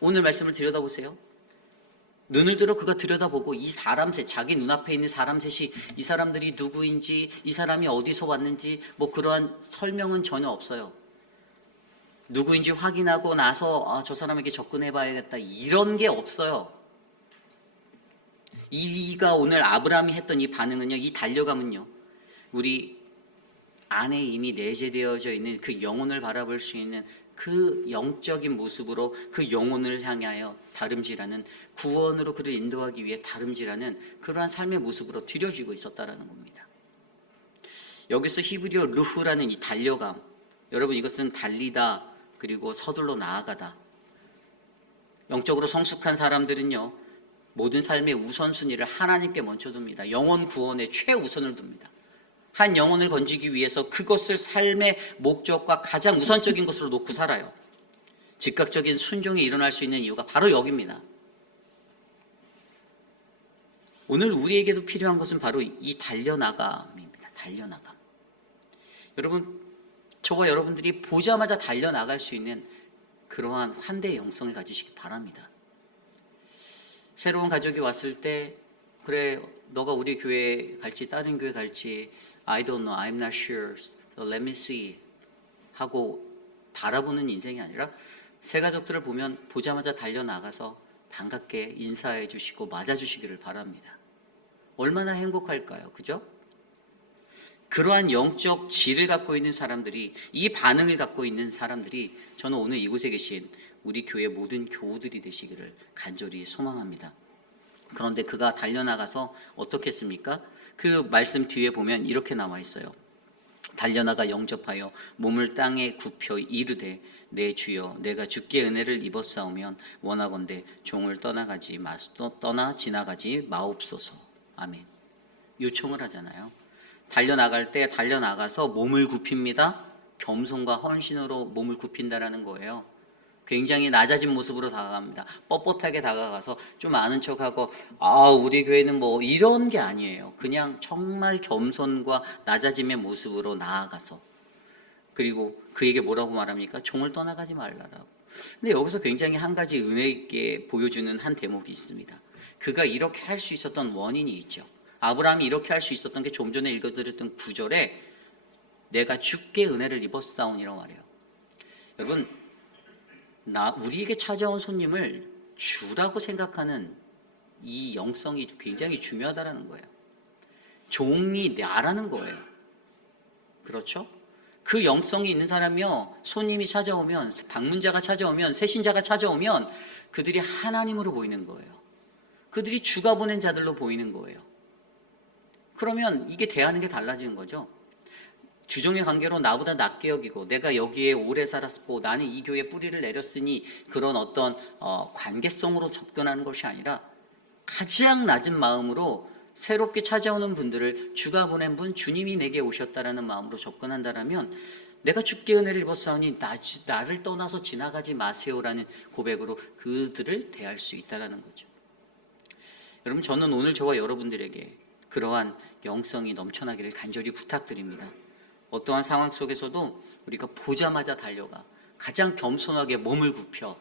오늘 말씀을 들여다보세요. 눈을 들어 그가 들여다보고 이 사람셋, 자기 눈앞에 있는 사람셋이 이 사람들이 누구인지, 이 사람이 어디서 왔는지 뭐 그러한 설명은 전혀 없어요. 누구인지 확인하고 나서 저 사람에게 접근해 봐야겠다 이런 게 없어요. 이가 오늘 아브라함이 했던 이 반응은요, 이 달려감은요, 우리 안에 이미 내재되어져 있는 그 영혼을 바라볼 수 있는 그 영적인 모습으로 그 영혼을 향하여 다름질하는, 구원으로 그를 인도하기 위해 다름질하는 그러한 삶의 모습으로 드려지고 있었다라는 겁니다. 여기서 히브리어 루후라는 이 달려감, 여러분, 이것은 달리다 그리고 서둘러 나아가다. 영적으로 성숙한 사람들은요, 모든 삶의 우선순위를 하나님께 먼저 둡니다. 영혼 구원에 최우선을 둡니다. 한 영혼을 건지기 위해서 그것을 삶의 목적과 가장 우선적인 것으로 놓고 살아요. 즉각적인 순종이 일어날 수 있는 이유가 바로 여기입니다. 오늘 우리에게도 필요한 것은 바로 이 달려나감입니다. 달려나감. 여러분, 저와 여러분들이 보자마자 달려나갈 수 있는 그러한 환대의 영성을 가지시기 바랍니다. 새로운 가족이 왔을 때, 그래, 너가 우리 교회 갈지 다른 교회 갈지 I don't know, I'm not sure, so let me see 하고 바라보는 인생이 아니라 새 가족들을 보면 보자마자 달려나가서 반갑게 인사해 주시고 맞아주시기를 바랍니다. 얼마나 행복할까요? 그죠? 그러한 영적 질을 갖고 있는 사람들이, 이 반응을 갖고 있는 사람들이 저는 오늘 이곳에 계신 우리 교회 모든 교우들이 되시기를 간절히 소망합니다. 그런데 그가 달려나가서 어떻게 했습니까? 그 말씀 뒤에 보면 이렇게 나와 있어요. 달려나가 영접하여 몸을 땅에 굽혀 이르되 내 주여 내가 주께 은혜를 입었사오면 원하건대 종을 떠나 지나가지 마옵소서. 아멘. 요청을 하잖아요. 달려나갈 때 달려나가서 몸을 굽힙니다. 겸손과 헌신으로 몸을 굽힌다라는 거예요. 굉장히 낮아진 모습으로 다가갑니다. 뻣뻣하게 다가가서 좀 아는 척하고 우리 교회는 뭐 이런 게 아니에요. 그냥 정말 겸손과 낮아짐의 모습으로 나아가서, 그리고 그에게 뭐라고 말합니까? 종을 떠나가지 말라라고. 근데 여기서 굉장히 한 가지 은혜 있게 보여주는 한 대목이 있습니다. 그가 이렇게 할 수 있었던 원인이 있죠. 아브라함이 이렇게 할 수 있었던 게 좀 전에 읽어드렸던 9절에 내가 주께 은혜를 입었사오니라고 말해요. 여러분, 우리에게 찾아온 손님을 주라고 생각하는 이 영성이 굉장히 중요하다는 거예요. 종이 나라는 거예요. 그렇죠? 그 영성이 있는 사람이요, 손님이 찾아오면, 방문자가 찾아오면, 새신자가 찾아오면 그들이 하나님으로 보이는 거예요. 그들이 주가 보낸 자들로 보이는 거예요. 그러면 이게 대하는 게 달라지는 거죠. 주종의 관계로 나보다 낮게 여기고 내가 여기에 오래 살았고 나는 이 교회에 뿌리를 내렸으니 그런 어떤 관계성으로 접근하는 것이 아니라 가장 낮은 마음으로 새롭게 찾아오는 분들을 주가 보낸 분, 주님이 내게 오셨다라는 마음으로 접근한다라면 내가 주께 은혜를 입었사오니 나를 떠나서 지나가지 마세요라는 고백으로 그들을 대할 수 있다라는 거죠. 여러분, 저는 오늘 저와 여러분들에게 그러한 영성이 넘쳐나기를 간절히 부탁드립니다. 어떠한 상황 속에서도 우리가 보자마자 달려가 가장 겸손하게 몸을 굽혀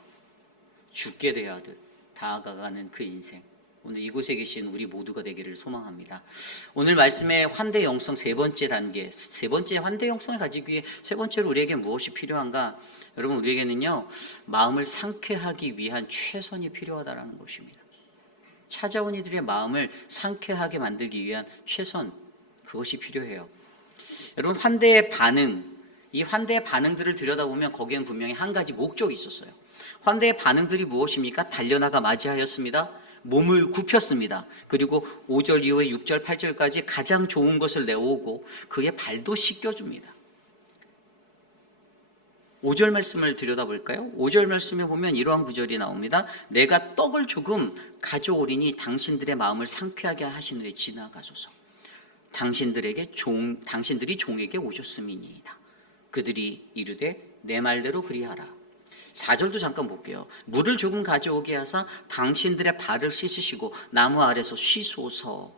죽게 돼야 하듯 다가가는 그 인생, 오늘 이곳에 계신 우리 모두가 되기를 소망합니다. 오늘 말씀의 환대 영성 세 번째 단계, 세 번째 환대 영성을 가지기 위해 세 번째로 우리에게 무엇이 필요한가? 여러분, 우리에게는요, 마음을 상쾌하기 위한 최선이 필요하다라는 것입니다. 찾아온 이들의 마음을 상쾌하게 만들기 위한 최선, 그것이 필요해요. 여러분, 환대의 반응, 이 환대의 반응들을 들여다보면 거기엔 분명히 한 가지 목적이 있었어요. 환대의 반응들이 무엇입니까? 달려나가 맞이하였습니다. 몸을 굽혔습니다. 그리고 5절 이후에 6절, 8절까지 가장 좋은 것을 내오고 그의 발도 씻겨줍니다. 5절 말씀을 들여다볼까요? 5절 말씀에 보면 이러한 구절이 나옵니다. 내가 떡을 조금 가져오리니 당신들의 마음을 상쾌하게 하신 후에 지나가소서. 당신들이 종에게 오셨음이니이다. 그들이 이르되 내 말대로 그리하라. 4절도 잠깐 볼게요. 물을 조금 가져오게 하사 당신들의 발을 씻으시고 나무 아래서 쉬소서.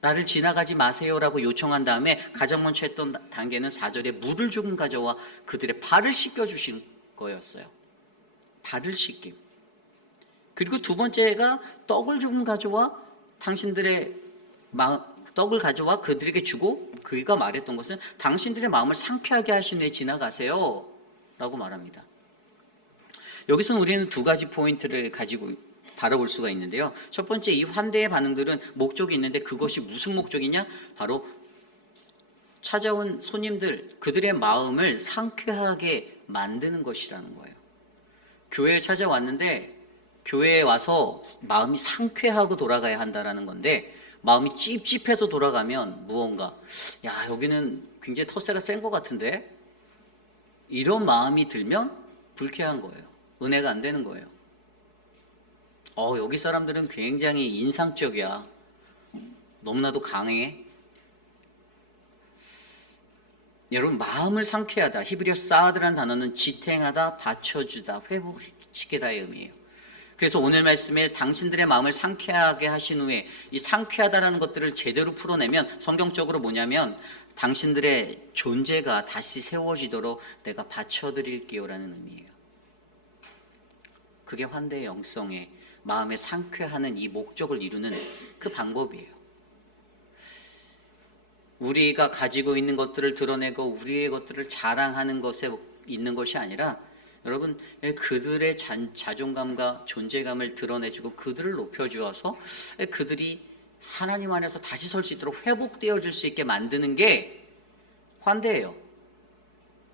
나를 지나가지 마세요라고 요청한 다음에 가장 먼저 했던 단계는 4절에 물을 조금 가져와 그들의 발을 씻겨주신 거였어요. 발을 씻김. 그리고 두 번째가 떡을 조금 가져와 떡을 가져와 그들에게 주고 그가 말했던 것은 당신들의 마음을 상쾌하게 하신 후에 지나가세요 라고 말합니다. 여기서는 우리는 두 가지 포인트를 가지고 바라볼 수가 있는데요. 첫 번째, 이 환대의 반응들은 목적이 있는데 그것이 무슨 목적이냐? 바로 찾아온 손님들, 그들의 마음을 상쾌하게 만드는 것이라는 거예요. 교회에 찾아왔는데 교회에 와서 마음이 상쾌하고 돌아가야 한다라는 건데, 마음이 찝찝해서 돌아가면 무언가, 야, 여기는 굉장히 텃세가 센 것 같은데, 이런 마음이 들면 불쾌한 거예요. 은혜가 안 되는 거예요. 여기 사람들은 굉장히 인상적이야. 너무나도 강해. 여러분, 마음을 상쾌하다, 히브리어 사드라는 단어는 지탱하다, 받쳐주다, 회복시키다의 의미예요. 그래서 오늘 말씀에 당신들의 마음을 상쾌하게 하신 후에 이 상쾌하다라는 것들을 제대로 풀어내면 성경적으로 뭐냐면 당신들의 존재가 다시 세워지도록 내가 받쳐드릴게요라는 의미예요. 그게 환대의 영성의 마음에 상쾌하는 이 목적을 이루는 그 방법이에요. 우리가 가지고 있는 것들을 드러내고 우리의 것들을 자랑하는 것에 있는 것이 아니라, 여러분, 그들의 자존감과 존재감을 드러내주고 그들을 높여주어서 그들이 하나님 안에서 다시 설 수 있도록 회복되어질 수 있게 만드는 게 환대예요.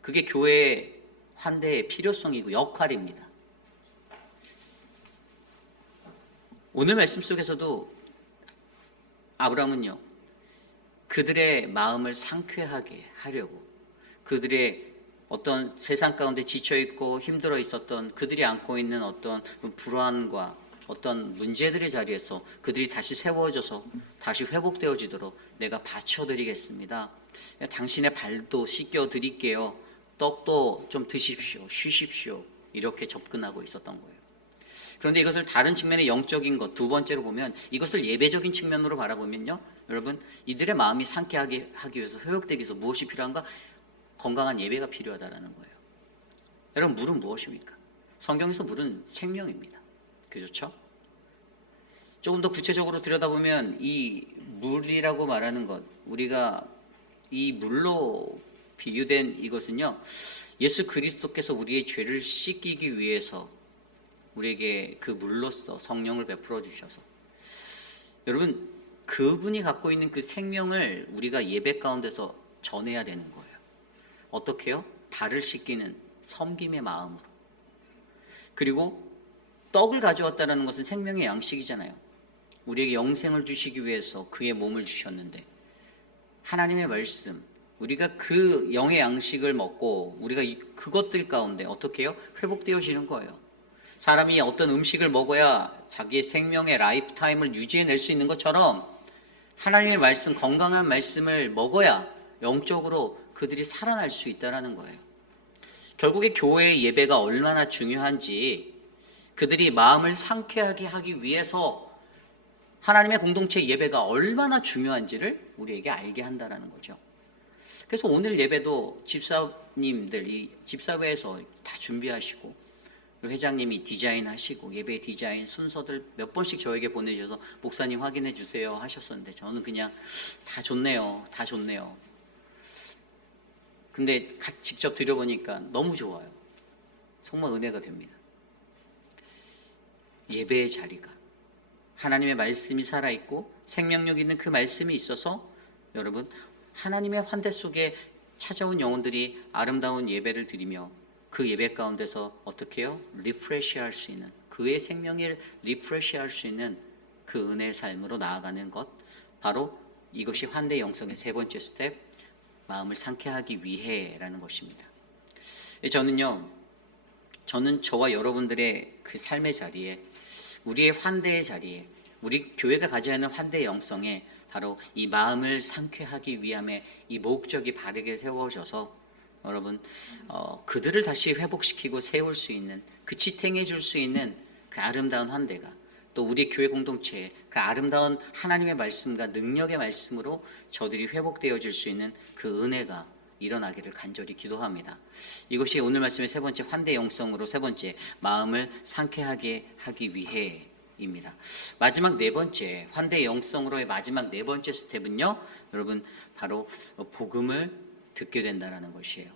그게 교회의 환대의 필요성이고 역할입니다. 오늘 말씀 속에서도 아브라함은요, 그들의 마음을 상쾌하게 하려고, 그들의 어떤 세상 가운데 지쳐있고 힘들어 있었던 그들이 안고 있는 어떤 불안과 어떤 문제들의 자리에서 그들이 다시 세워져서 다시 회복되어지도록 내가 받쳐드리겠습니다. 당신의 발도 씻겨드릴게요. 떡도 좀 드십시오. 쉬십시오. 이렇게 접근하고 있었던 거예요. 그런데 이것을 다른 측면의 영적인 것, 두 번째로 보면, 이것을 예배적인 측면으로 바라보면요, 여러분, 이들의 마음이 상쾌하게 하기 위해서, 회복되기 위해서 무엇이 필요한가? 건강한 예배가 필요하다라는 거예요. 여러분, 물은 무엇입니까? 성경에서 물은 생명입니다. 그렇죠? 조금 더 구체적으로 들여다보면 이 물이라고 말하는 것, 우리가 이 물로 비유된 이것은요, 예수 그리스도께서 우리의 죄를 씻기기 위해서 우리에게 그 물로서 성령을 베풀어 주셔서, 여러분, 그분이 갖고 있는 그 생명을 우리가 예배 가운데서 전해야 되는 거예요. 어떻게요? 발을 씻기는 섬김의 마음으로. 그리고 떡을 가져왔다는 것은 생명의 양식이잖아요. 우리에게 영생을 주시기 위해서 그의 몸을 주셨는데, 하나님의 말씀, 우리가 그 영의 양식을 먹고 우리가 그것들 가운데 어떻게 해요? 회복되어지는 거예요. 사람이 어떤 음식을 먹어야 자기의 생명의 라이프 타임을 유지해낼 수 있는 것처럼, 하나님의 말씀, 건강한 말씀을 먹어야 영적으로 그들이 살아날 수 있다는 거예요. 결국에 교회의 예배가 얼마나 중요한지, 그들이 마음을 상쾌하게 하기 위해서 하나님의 공동체 예배가 얼마나 중요한지를 우리에게 알게 한다라는 거죠. 그래서 오늘 예배도 집사님들, 이 집사회에서 다 준비하시고, 회장님이 디자인하시고, 예배 디자인 순서들 몇 번씩 저에게 보내주셔서 목사님 확인해 주세요 하셨었는데, 저는 그냥 다 좋네요, 다 좋네요. 근데 직접 드려보니까 너무 좋아요. 정말 은혜가 됩니다. 예배의 자리가, 하나님의 말씀이 살아있고 생명력 있는 그 말씀이 있어서 여러분, 하나님의 환대 속에 찾아온 영혼들이 아름다운 예배를 드리며 그 예배 가운데서 어떻게 해요? 리프레시할 수 있는, 그의 생명을 리프레시할 수 있는 그 은혜의 삶으로 나아가는 것, 바로 이것이 환대 영성의 세 번째 스텝, 마음을 상쾌하기 위해라는 것입니다. 저는 저와 여러분들의 그 삶의 자리에, 우리의 환대의 자리에, 우리 교회가 가져야 하는 환대의 영성에 바로 이 마음을 상쾌하기 위함의 이 목적이 바르게 세워져서 여러분, 그들을 다시 회복시키고 세울 수 있는, 그 지탱해 줄 수 있는 그 아름다운 환대가, 또 우리 교회 공동체에 그 아름다운 하나님의 말씀과 능력의 말씀으로 저들이 회복되어질 수 있는 그 은혜가 일어나기를 간절히 기도합니다. 이것이 오늘 말씀의 세 번째 환대 영성으로, 세 번째 마음을 상쾌하게 하기 위해입니다. 마지막 네 번째 환대 영성으로의 마지막 네 번째 스텝은요, 여러분, 바로 복음을 듣게 된다는 것이에요.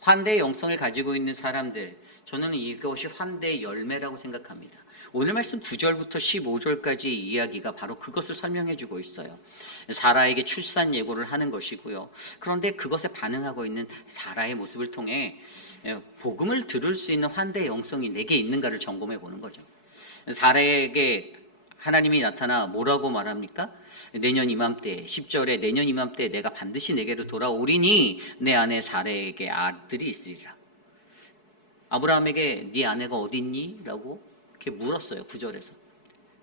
환대의 영성을 가지고 있는 사람들, 저는 이것이 환대의 열매라고 생각합니다. 오늘 말씀 9절부터 15절까지 이야기가 바로 그것을 설명해 주고 있어요. 사라에게 출산 예고를 하는 것이고요. 그런데 그것에 반응하고 있는 사라의 모습을 통해 복음을 들을 수 있는 환대의 영성이 내게 있는가를 점검해 보는 거죠. 사라에게 하나님이 나타나 뭐라고 말합니까? 내년 이맘때, 10절에 내년 이맘때 내가 반드시 내게로 돌아오리니 내 아내 사라에게 아들이 있으리라. 아브라함에게 네 아내가 어디 있니? 라고 이렇게 물었어요. 9절에서.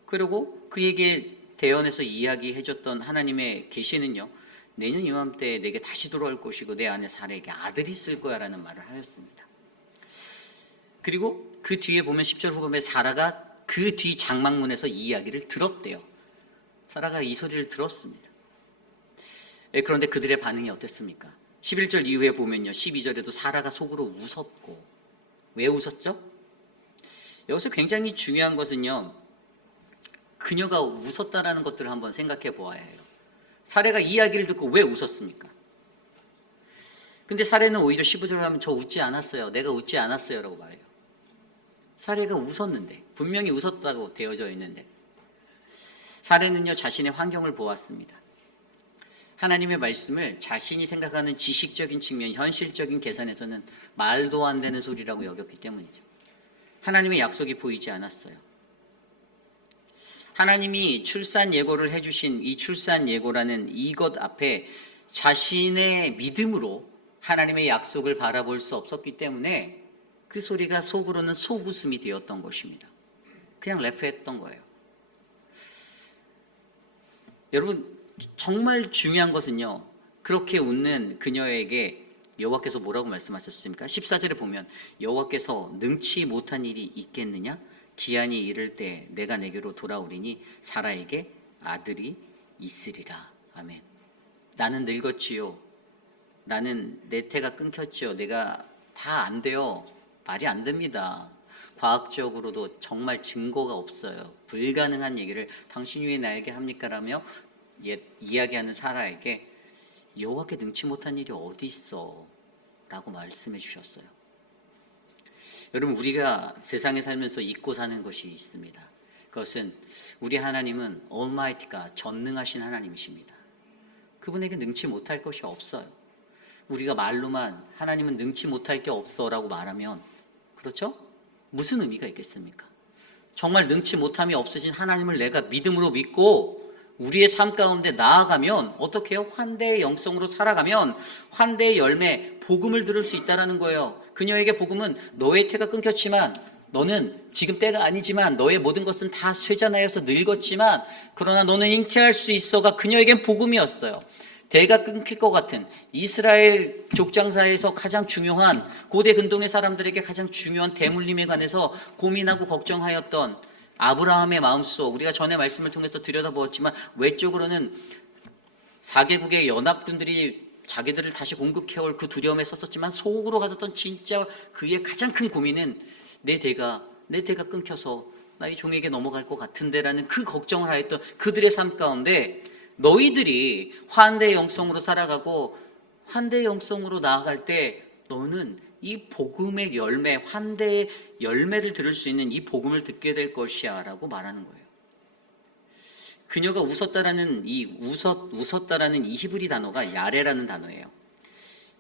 그리고 그에게 대언해서 이야기해줬던 하나님의 계시는요, 내년 이맘때 내게 다시 돌아올 것이고 내 아내 사라에게 아들이 있을 거야 라는 말을 하였습니다. 그리고 그 뒤에 보면 10절 후반에 사라가 그 뒤 장막문에서 이 이야기를 들었대요. 사라가 이 소리를 들었습니다. 그런데 그들의 반응이 어땠습니까? 11절 이후에 보면요, 12절에도 사라가 속으로 웃었고. 왜 웃었죠? 여기서 굉장히 중요한 것은요, 그녀가 웃었다라는 것들을 한번 생각해 보아야 해요. 사라가 이야기를 듣고 왜 웃었습니까? 근데 사라는 오히려 15절을 하면 저 웃지 않았어요, 내가 웃지 않았어요 라고 말해요. 사라가 웃었는데, 분명히 웃었다고 되어져 있는데, 사라는요 자신의 환경을 보았습니다. 하나님의 말씀을 자신이 생각하는 지식적인 측면, 현실적인 계산에서는 말도 안 되는 소리라고 여겼기 때문이죠. 하나님의 약속이 보이지 않았어요. 하나님이 출산 예고를 해주신 이 출산 예고라는 이것 앞에 자신의 믿음으로 하나님의 약속을 바라볼 수 없었기 때문에 그 소리가 속으로는 속웃음이 되었던 것입니다. 그냥 래프했던 거예요. 여러분, 정말 중요한 것은요, 그렇게 웃는 그녀에게 여호와께서 뭐라고 말씀하셨습니까? 14절에 보면 여호와께서 능치 못한 일이 있겠느냐? 기한이 이를 때 내가 내게로 돌아오리니 사라에게 아들이 있으리라. 아멘. 나는 늙었지요. 나는 내 태가 끊겼죠. 내가 다 안 돼요. 말이 안 됩니다. 과학적으로도 정말 증거가 없어요. 불가능한 얘기를 당신이 왜 나에게 합니까? 라며 이야기하는 사라에게 여호와께 능치 못한 일이 어디 있어? 라고 말씀해 주셨어요. 여러분, 우리가 세상에 살면서 잊고 사는 것이 있습니다. 그것은 우리 하나님은 Almighty가 전능하신 하나님이십니다. 그분에게 능치 못할 것이 없어요. 우리가 말로만 하나님은 능치 못할 게 없어 라고 말하면, 그렇죠? 무슨 의미가 있겠습니까? 정말 능치 못함이 없으신 하나님을 내가 믿음으로 믿고 우리의 삶 가운데 나아가면 어떻게 해요? 환대의 영성으로 살아가면 환대의 열매, 복음을 들을 수 있다는 거예요. 그녀에게 복음은 너의 태가 끊겼지만, 너는 지금 때가 아니지만 너의 모든 것은 다 쇠자나여서 늙었지만 그러나 너는 잉태할 수 있어가 그녀에겐 복음이었어요. 대가 끊길 것 같은 이스라엘 족장사에서 가장 중요한, 고대 근동의 사람들에게 가장 중요한 대물림에 관해서 고민하고 걱정하였던 아브라함의 마음속, 우리가 전에 말씀을 통해서 들여다보았지만 외적으로는 4개국의 연합군들이 자기들을 다시 공격해올 그 두려움에 썼었지만 속으로 가졌던 진짜 그의 가장 큰 고민은 내 대가 끊겨서 나의 종에게 넘어갈 것 같은데라는 그 걱정을 하였던 그들의 삶 가운데 너희들이 환대의 영성으로 살아가고 환대의 영성으로 나아갈 때 너는 이 복음의 열매, 환대의 열매를 들을 수 있는 이 복음을 듣게 될 것이야 라고 말하는 거예요. 그녀가 웃었다라는 이 히브리 단어가 야레라는 단어예요.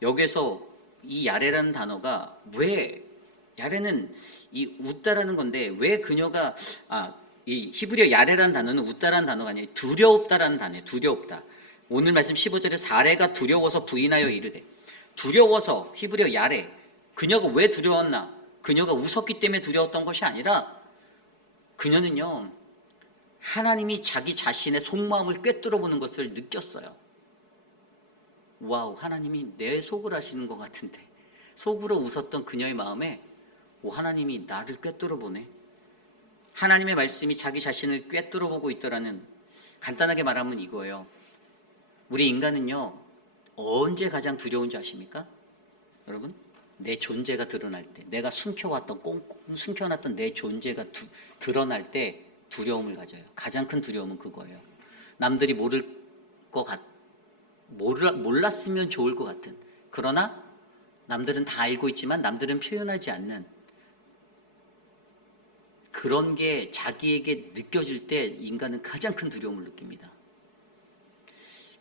여기서 이 야레라는 단어가 왜, 야레는 이 웃다라는 건데 왜 그녀가 이 히브리어 야레라는 단어는 웃다라는 단어가 아니에요. 두려웠다라는 단어예요. 두려웠다. 오늘 말씀 15절에 사례가 두려워서 부인하여 이르되, 두려워서 히브리어 야레, 그녀가 왜 두려웠나? 그녀가 웃었기 때문에 두려웠던 것이 아니라 그녀는요 하나님이 자기 자신의 속마음을 꿰뚫어 보는 것을 느꼈어요. 와우, 하나님이 내 속을 아시는 것 같은데. 속으로 웃었던 그녀의 마음에 하나님이 나를 꿰뚫어 보네. 하나님의 말씀이 자기 자신을 꿰뚫어 보고 있더라는, 간단하게 말하면 이거예요. 우리 인간은요 언제 가장 두려운 줄 아십니까? 여러분, 내 존재가 드러날 때, 내가 숨겨놨던 내 존재가 드러날 때 두려움을 가져요. 가장 큰 두려움은 그거예요. 남들이 몰랐으면 좋을 것 같은, 그러나 남들은 다 알고 있지만 남들은 표현하지 않는 그런 게 자기에게 느껴질 때 인간은 가장 큰 두려움을 느낍니다.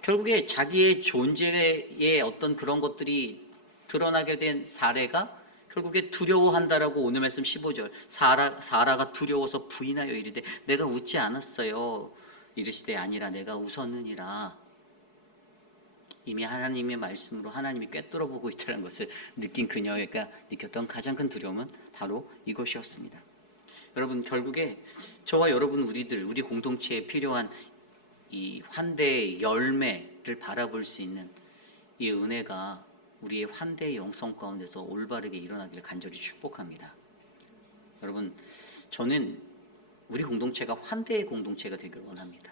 결국에 자기의 존재의 어떤 그런 것들이 드러나게 된 사례가 결국에 두려워한다라고 오늘 말씀 15절, 사라가 두려워서 부인하여 이르되 내가 웃지 않았어요. 이르시되 아니라 내가 웃었느니라. 이미 하나님의 말씀으로 하나님이 꿰뚫어 보고 있다는 것을 느낀 그녀가 느꼈던 가장 큰 두려움은 바로 이것이었습니다. 여러분, 결국에 저와 여러분, 우리 공동체에 필요한 이 환대의 열매를 바라볼 수 있는 이 은혜가 우리의 환대의 영성 가운데서 올바르게 일어나기를 간절히 축복합니다. 여러분, 저는 우리 공동체가 환대의 공동체가 되기를 원합니다.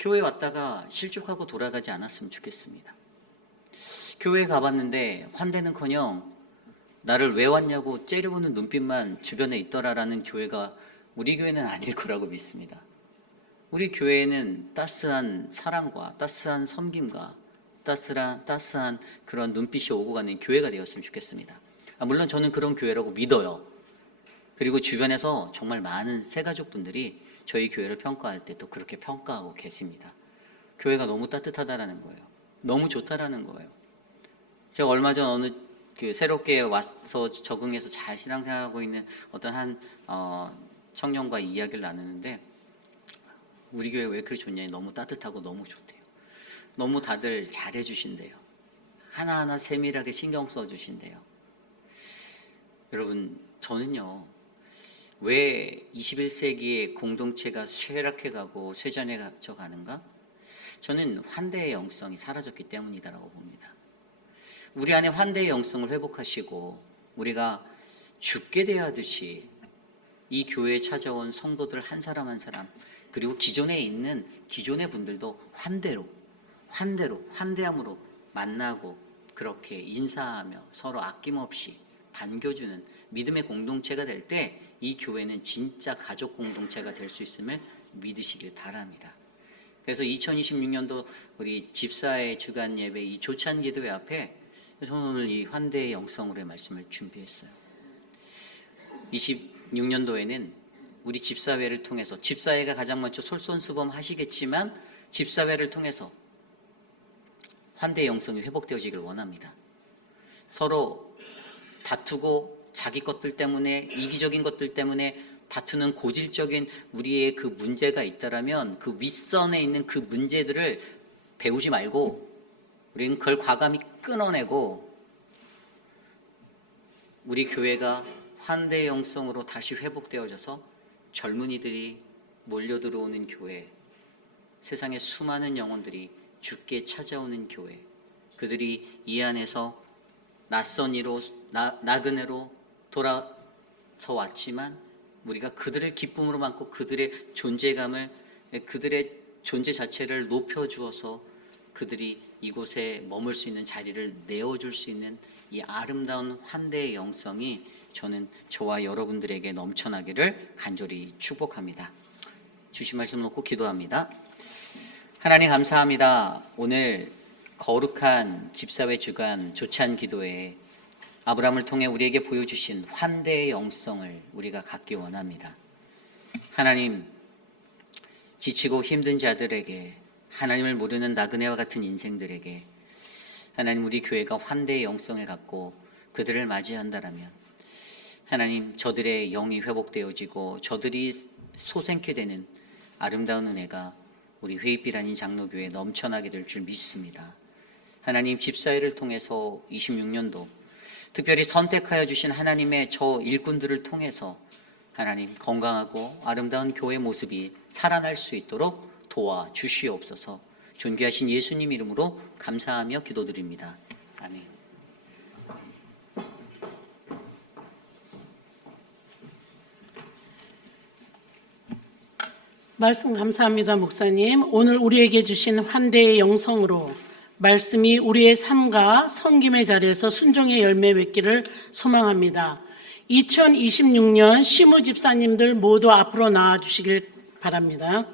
교회 왔다가 실족하고 돌아가지 않았으면 좋겠습니다. 교회에 가봤는데 환대는커녕 나를 왜 왔냐고 째려보는 눈빛만 주변에 있더라라는 교회가 우리 교회는 아닐 거라고 믿습니다. 우리 교회에는 따스한 사랑과 따스한 섬김과 따스한 그런 눈빛이 오고 가는 교회가 되었으면 좋겠습니다. 물론 저는 그런 교회라고 믿어요. 그리고 주변에서 정말 많은 새가족분들이 저희 교회를 평가할 때 또 그렇게 평가하고 계십니다. 교회가 너무 따뜻하다라는 거예요. 너무 좋다라는 거예요. 제가 얼마 전 어느 새롭게 와서 적응해서 잘 신앙생활하고 있는 어떤 한 청년과 이야기를 나누는데 우리 교회 왜 그렇게 좋냐, 너무 따뜻하고 너무 좋대요. 너무 다들 잘해주신대요. 하나하나 세밀하게 신경 써주신대요. 여러분, 저는요 왜 21세기의 공동체가 쇠락해가고 쇠잔해져 가는가? 저는 환대의 영성이 사라졌기 때문이다라고 봅니다. 우리 안에 환대의 영성을 회복하시고 우리가 죽게 대하듯이 이 교회에 찾아온 성도들 한 사람 한 사람, 그리고 기존에 있는 기존의 분들도 환대함으로 만나고 그렇게 인사하며 서로 아낌없이 반겨주는 믿음의 공동체가 될 때 이 교회는 진짜 가족 공동체가 될 수 있음을 믿으시길 바랍니다. 그래서 2026년도 우리 집사의 주간 예배 이 조찬 기도회 앞에 저는 오늘 이 환대의 영성으로의 말씀을 준비했어요. 26년도에는 우리 집사회를 통해서, 집사회가 가장 먼저 솔선수범 하시겠지만 집사회를 통해서 환대의 영성이 회복되어지길 원합니다. 서로 다투고 자기 것들 때문에, 이기적인 것들 때문에 다투는 고질적인 우리의 그 문제가 있다라면 그 윗선에 있는 그 문제들을 배우지 말고 우리는 그걸 과감히 끊어내고 우리 교회가 환대의 영성으로 다시 회복되어져서 젊은이들이 몰려들어오는 교회, 세상의 수많은 영혼들이 주께 찾아오는 교회, 그들이 이 안에서 낯선 이로 나그네로 돌아서 왔지만 우리가 그들을 기쁨으로 만고 그들의 존재감을, 그들의 존재 자체를 높여주어서 그들이 이곳에 머물 수 있는 자리를 내어줄 수 있는 이 아름다운 환대의 영성이 저는 저와 여러분들에게 넘쳐나기를 간절히 축복합니다. 주신 말씀 놓고 기도합니다. 하나님 감사합니다. 오늘 거룩한 집사회 주간 조찬 기도에 아브라함을 통해 우리에게 보여주신 환대의 영성을 우리가 갖기 원합니다. 하나님, 지치고 힘든 자들에게, 하나님을 모르는 나그네와 같은 인생들에게 하나님, 우리 교회가 환대의 영성을 갖고 그들을 맞이한다라면 하나님, 저들의 영이 회복되어지고 저들이 소생케 되는 아름다운 은혜가 우리 회의빛 아닌 장로교회에 넘쳐나게 될 줄 믿습니다. 하나님, 집사회를 통해서 26년도 특별히 선택하여 주신 하나님의 저 일꾼들을 통해서 하나님, 건강하고 아름다운 교회 모습이 살아날 수 있도록 도와주시옵소서. 존귀하신 예수님 이름으로 감사하며 기도드립니다. 아멘. 말씀 감사합니다, 목사님. 오늘 우리에게 주신 환대의 영성으로 말씀이 우리의 삶과 섬김의 자리에서 순종의 열매 맺기를 소망합니다. 2026년 시무 집사님들 모두 앞으로 나와 주시길 바랍니다.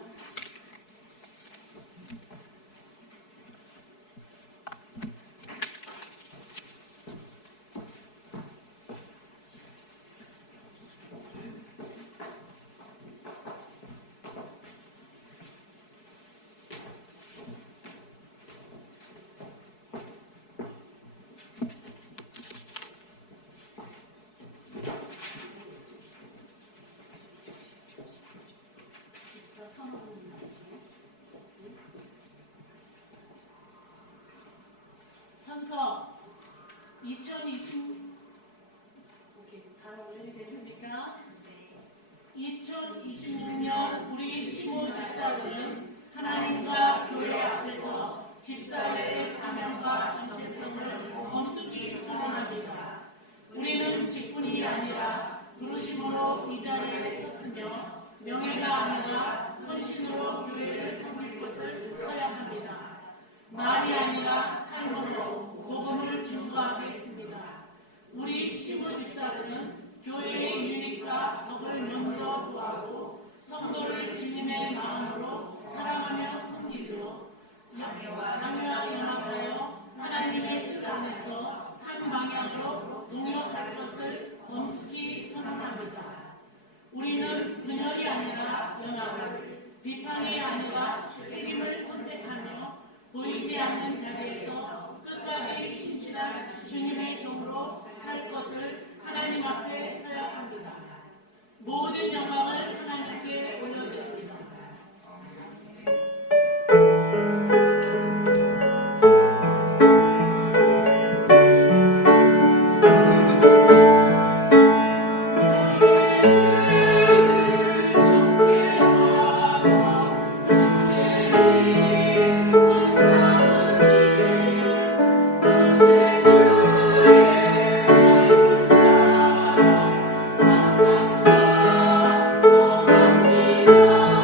선서 2020 오케이, 바로 됐습니까? 2026년 우리 시모 집사들은 하나님과 교회 앞에서 집사회의 사명과 정체성을 엄숙히 선언합니다. 우리는 직분이 아니라 부르심으로 이 자리에 섰으며 명예가 아니라 헌신으로 교회를 섬길 것을 서약합니다. 말이 아니라 삶으로 복음을 증거하겠습니다. 우리 시부 집사들은 교회의 유익과 덕을 먼저 구하고 성도를 주님의 마음으로 사랑하며 섬기고 당연히 연합하여 하나님의 뜻 안에서 한 방향으로 동역할 것을 엄숙히 선언합니다. 우리는 분열이 아니라 연합을, 비판이 아니라 책임을 선택하며 보이지 않는 자리에서 끝까지 신실한 주님의 종으로 살 것을 하나님 앞에 서약합니다. 모든 영광을 하나님께 올려드립니다. 소망이다.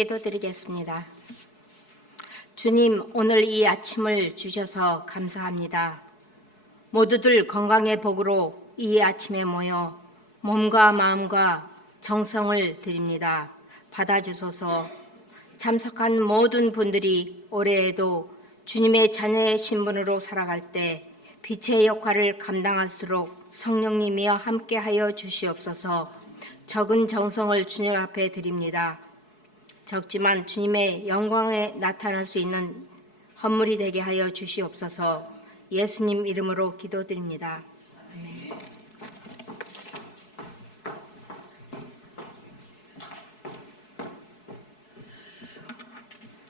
기도드리겠습니다. 주님, 오늘 이 아침을 주셔서 감사합니다. 모두들 건강의 복으로 이 아침에 모여 몸과 마음과 정성을 드립니다. 받아주소서. 참석한 모든 분들이 올해에도 주님의 자녀의 신분으로 살아갈 때 빛의 역할을 감당할수록 성령님이여 함께하여 주시옵소서. 적은 정성을 주님 앞에 드립니다. 적지만 주님의 영광에 나타날 수 있는 헌물이 되게 하여 주시옵소서. 예수님 이름으로 기도드립니다. 아멘.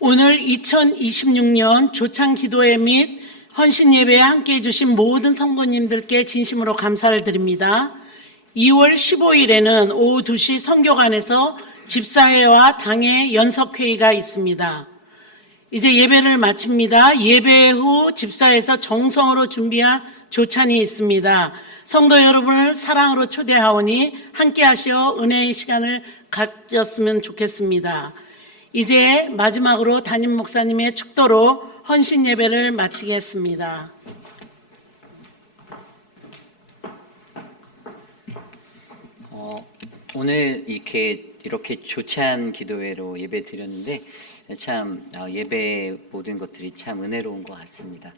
오늘 2026년 조창 기도회 및 헌신 예배에 함께해 주신 모든 성도님들께 진심으로 감사를 드립니다. 2월 15일에는 오후 2시 선교관에서 집사회와 당회 연석회의가 있습니다. 이제 예배를 마칩니다. 예배 후 집사에서 정성으로 준비한 조찬이 있습니다. 성도 여러분을 사랑으로 초대하오니 함께 하시어 은혜의 시간을 가졌으면 좋겠습니다. 이제 마지막으로 담임 목사님의 축도로 헌신 예배를 마치겠습니다. 오늘 이렇게 조찬 기도회로 예배 드렸는데 참 예배 모든 것들이 참 은혜로운 것 같습니다.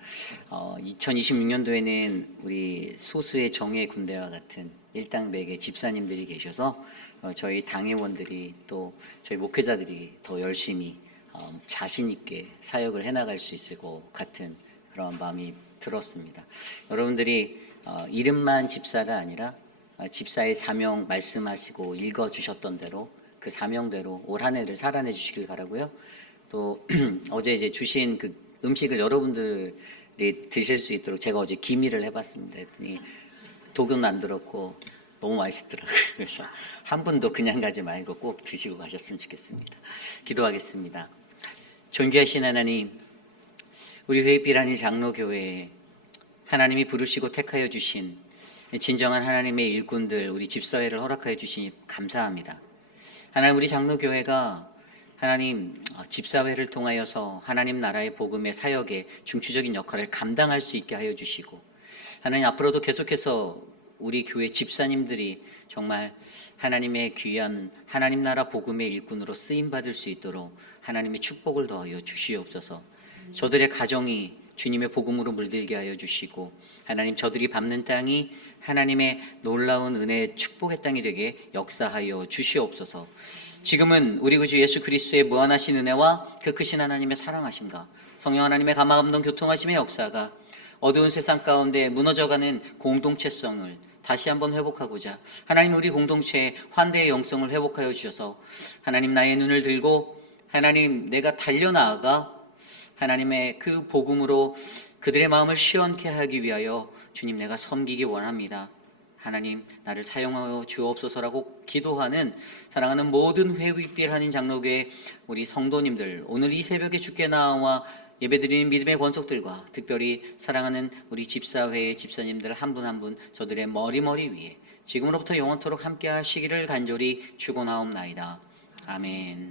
2026년도에는 우리 소수의 정예 군대와 같은 일당백의 집사님들이 계셔서 저희 당회원들이 또 저희 목회자들이 더 열심히 자신 있게 사역을 해나갈 수 있을 것 같은 그런 마음이 들었습니다. 여러분들이 이름만 집사가 아니라 집사의 사명 말씀하시고 읽어주셨던 대로 그 사명대로 올 한 해를 살아내 주시길 바라고요. 또 어제 이제 주신 그 음식을 여러분들이 드실 수 있도록 제가 어제 기미를 해봤습니다. 했더니 독은 안 들었고 너무 맛있더라고요. 그래서 한 분도 그냥 가지 말고 꼭 드시고 가셨으면 좋겠습니다. 기도하겠습니다. 존귀하신 하나님, 우리 회빛비란이 장로교회에 하나님이 부르시고 택하여 주신 진정한 하나님의 일꾼들, 우리 집사회를 허락하여 주시니 감사합니다. 하나님, 우리 장로교회가 하나님 집사회를 통하여서 하나님 나라의 복음의 사역에 중추적인 역할을 감당할 수 있게 하여 주시고, 하나님 앞으로도 계속해서 우리 교회 집사님들이 정말 하나님의 귀한 하나님 나라 복음의 일꾼으로 쓰임 받을 수 있도록 하나님의 축복을 더하여 주시옵소서. 저들의 가정이 주님의 복음으로 물들게 하여 주시고, 하나님 저들이 밟는 땅이 하나님의 놀라운 은혜의 축복의 땅이 되게 역사하여 주시옵소서. 지금은 우리 구주 예수 그리스도의 무한하신 은혜와 그 크신 하나님의 사랑하심과 성령 하나님의 감화감동 교통하심의 역사가 어두운 세상 가운데 무너져가는 공동체성을 다시 한번 회복하고자 하나님 우리 공동체의 환대의 영성을 회복하여 주셔서 하나님 나의 눈을 들고 하나님 내가 달려나아가 하나님의 그 복음으로 그들의 마음을 시원케 하기 위하여 주님 내가 섬기기 원합니다. 하나님 나를 사용하여 주옵소서라고 기도하는 사랑하는 모든 회빛비란인 장로교회 우리 성도님들, 오늘 이 새벽에 주께 나와 예배드리는 믿음의 권속들과 특별히 사랑하는 우리 집사회의 집사님들 한 분 한 분 저들의 머리 위에 지금으로부터 영원토록 함께 하시기를 간절히 축원하옵나이다. 아멘.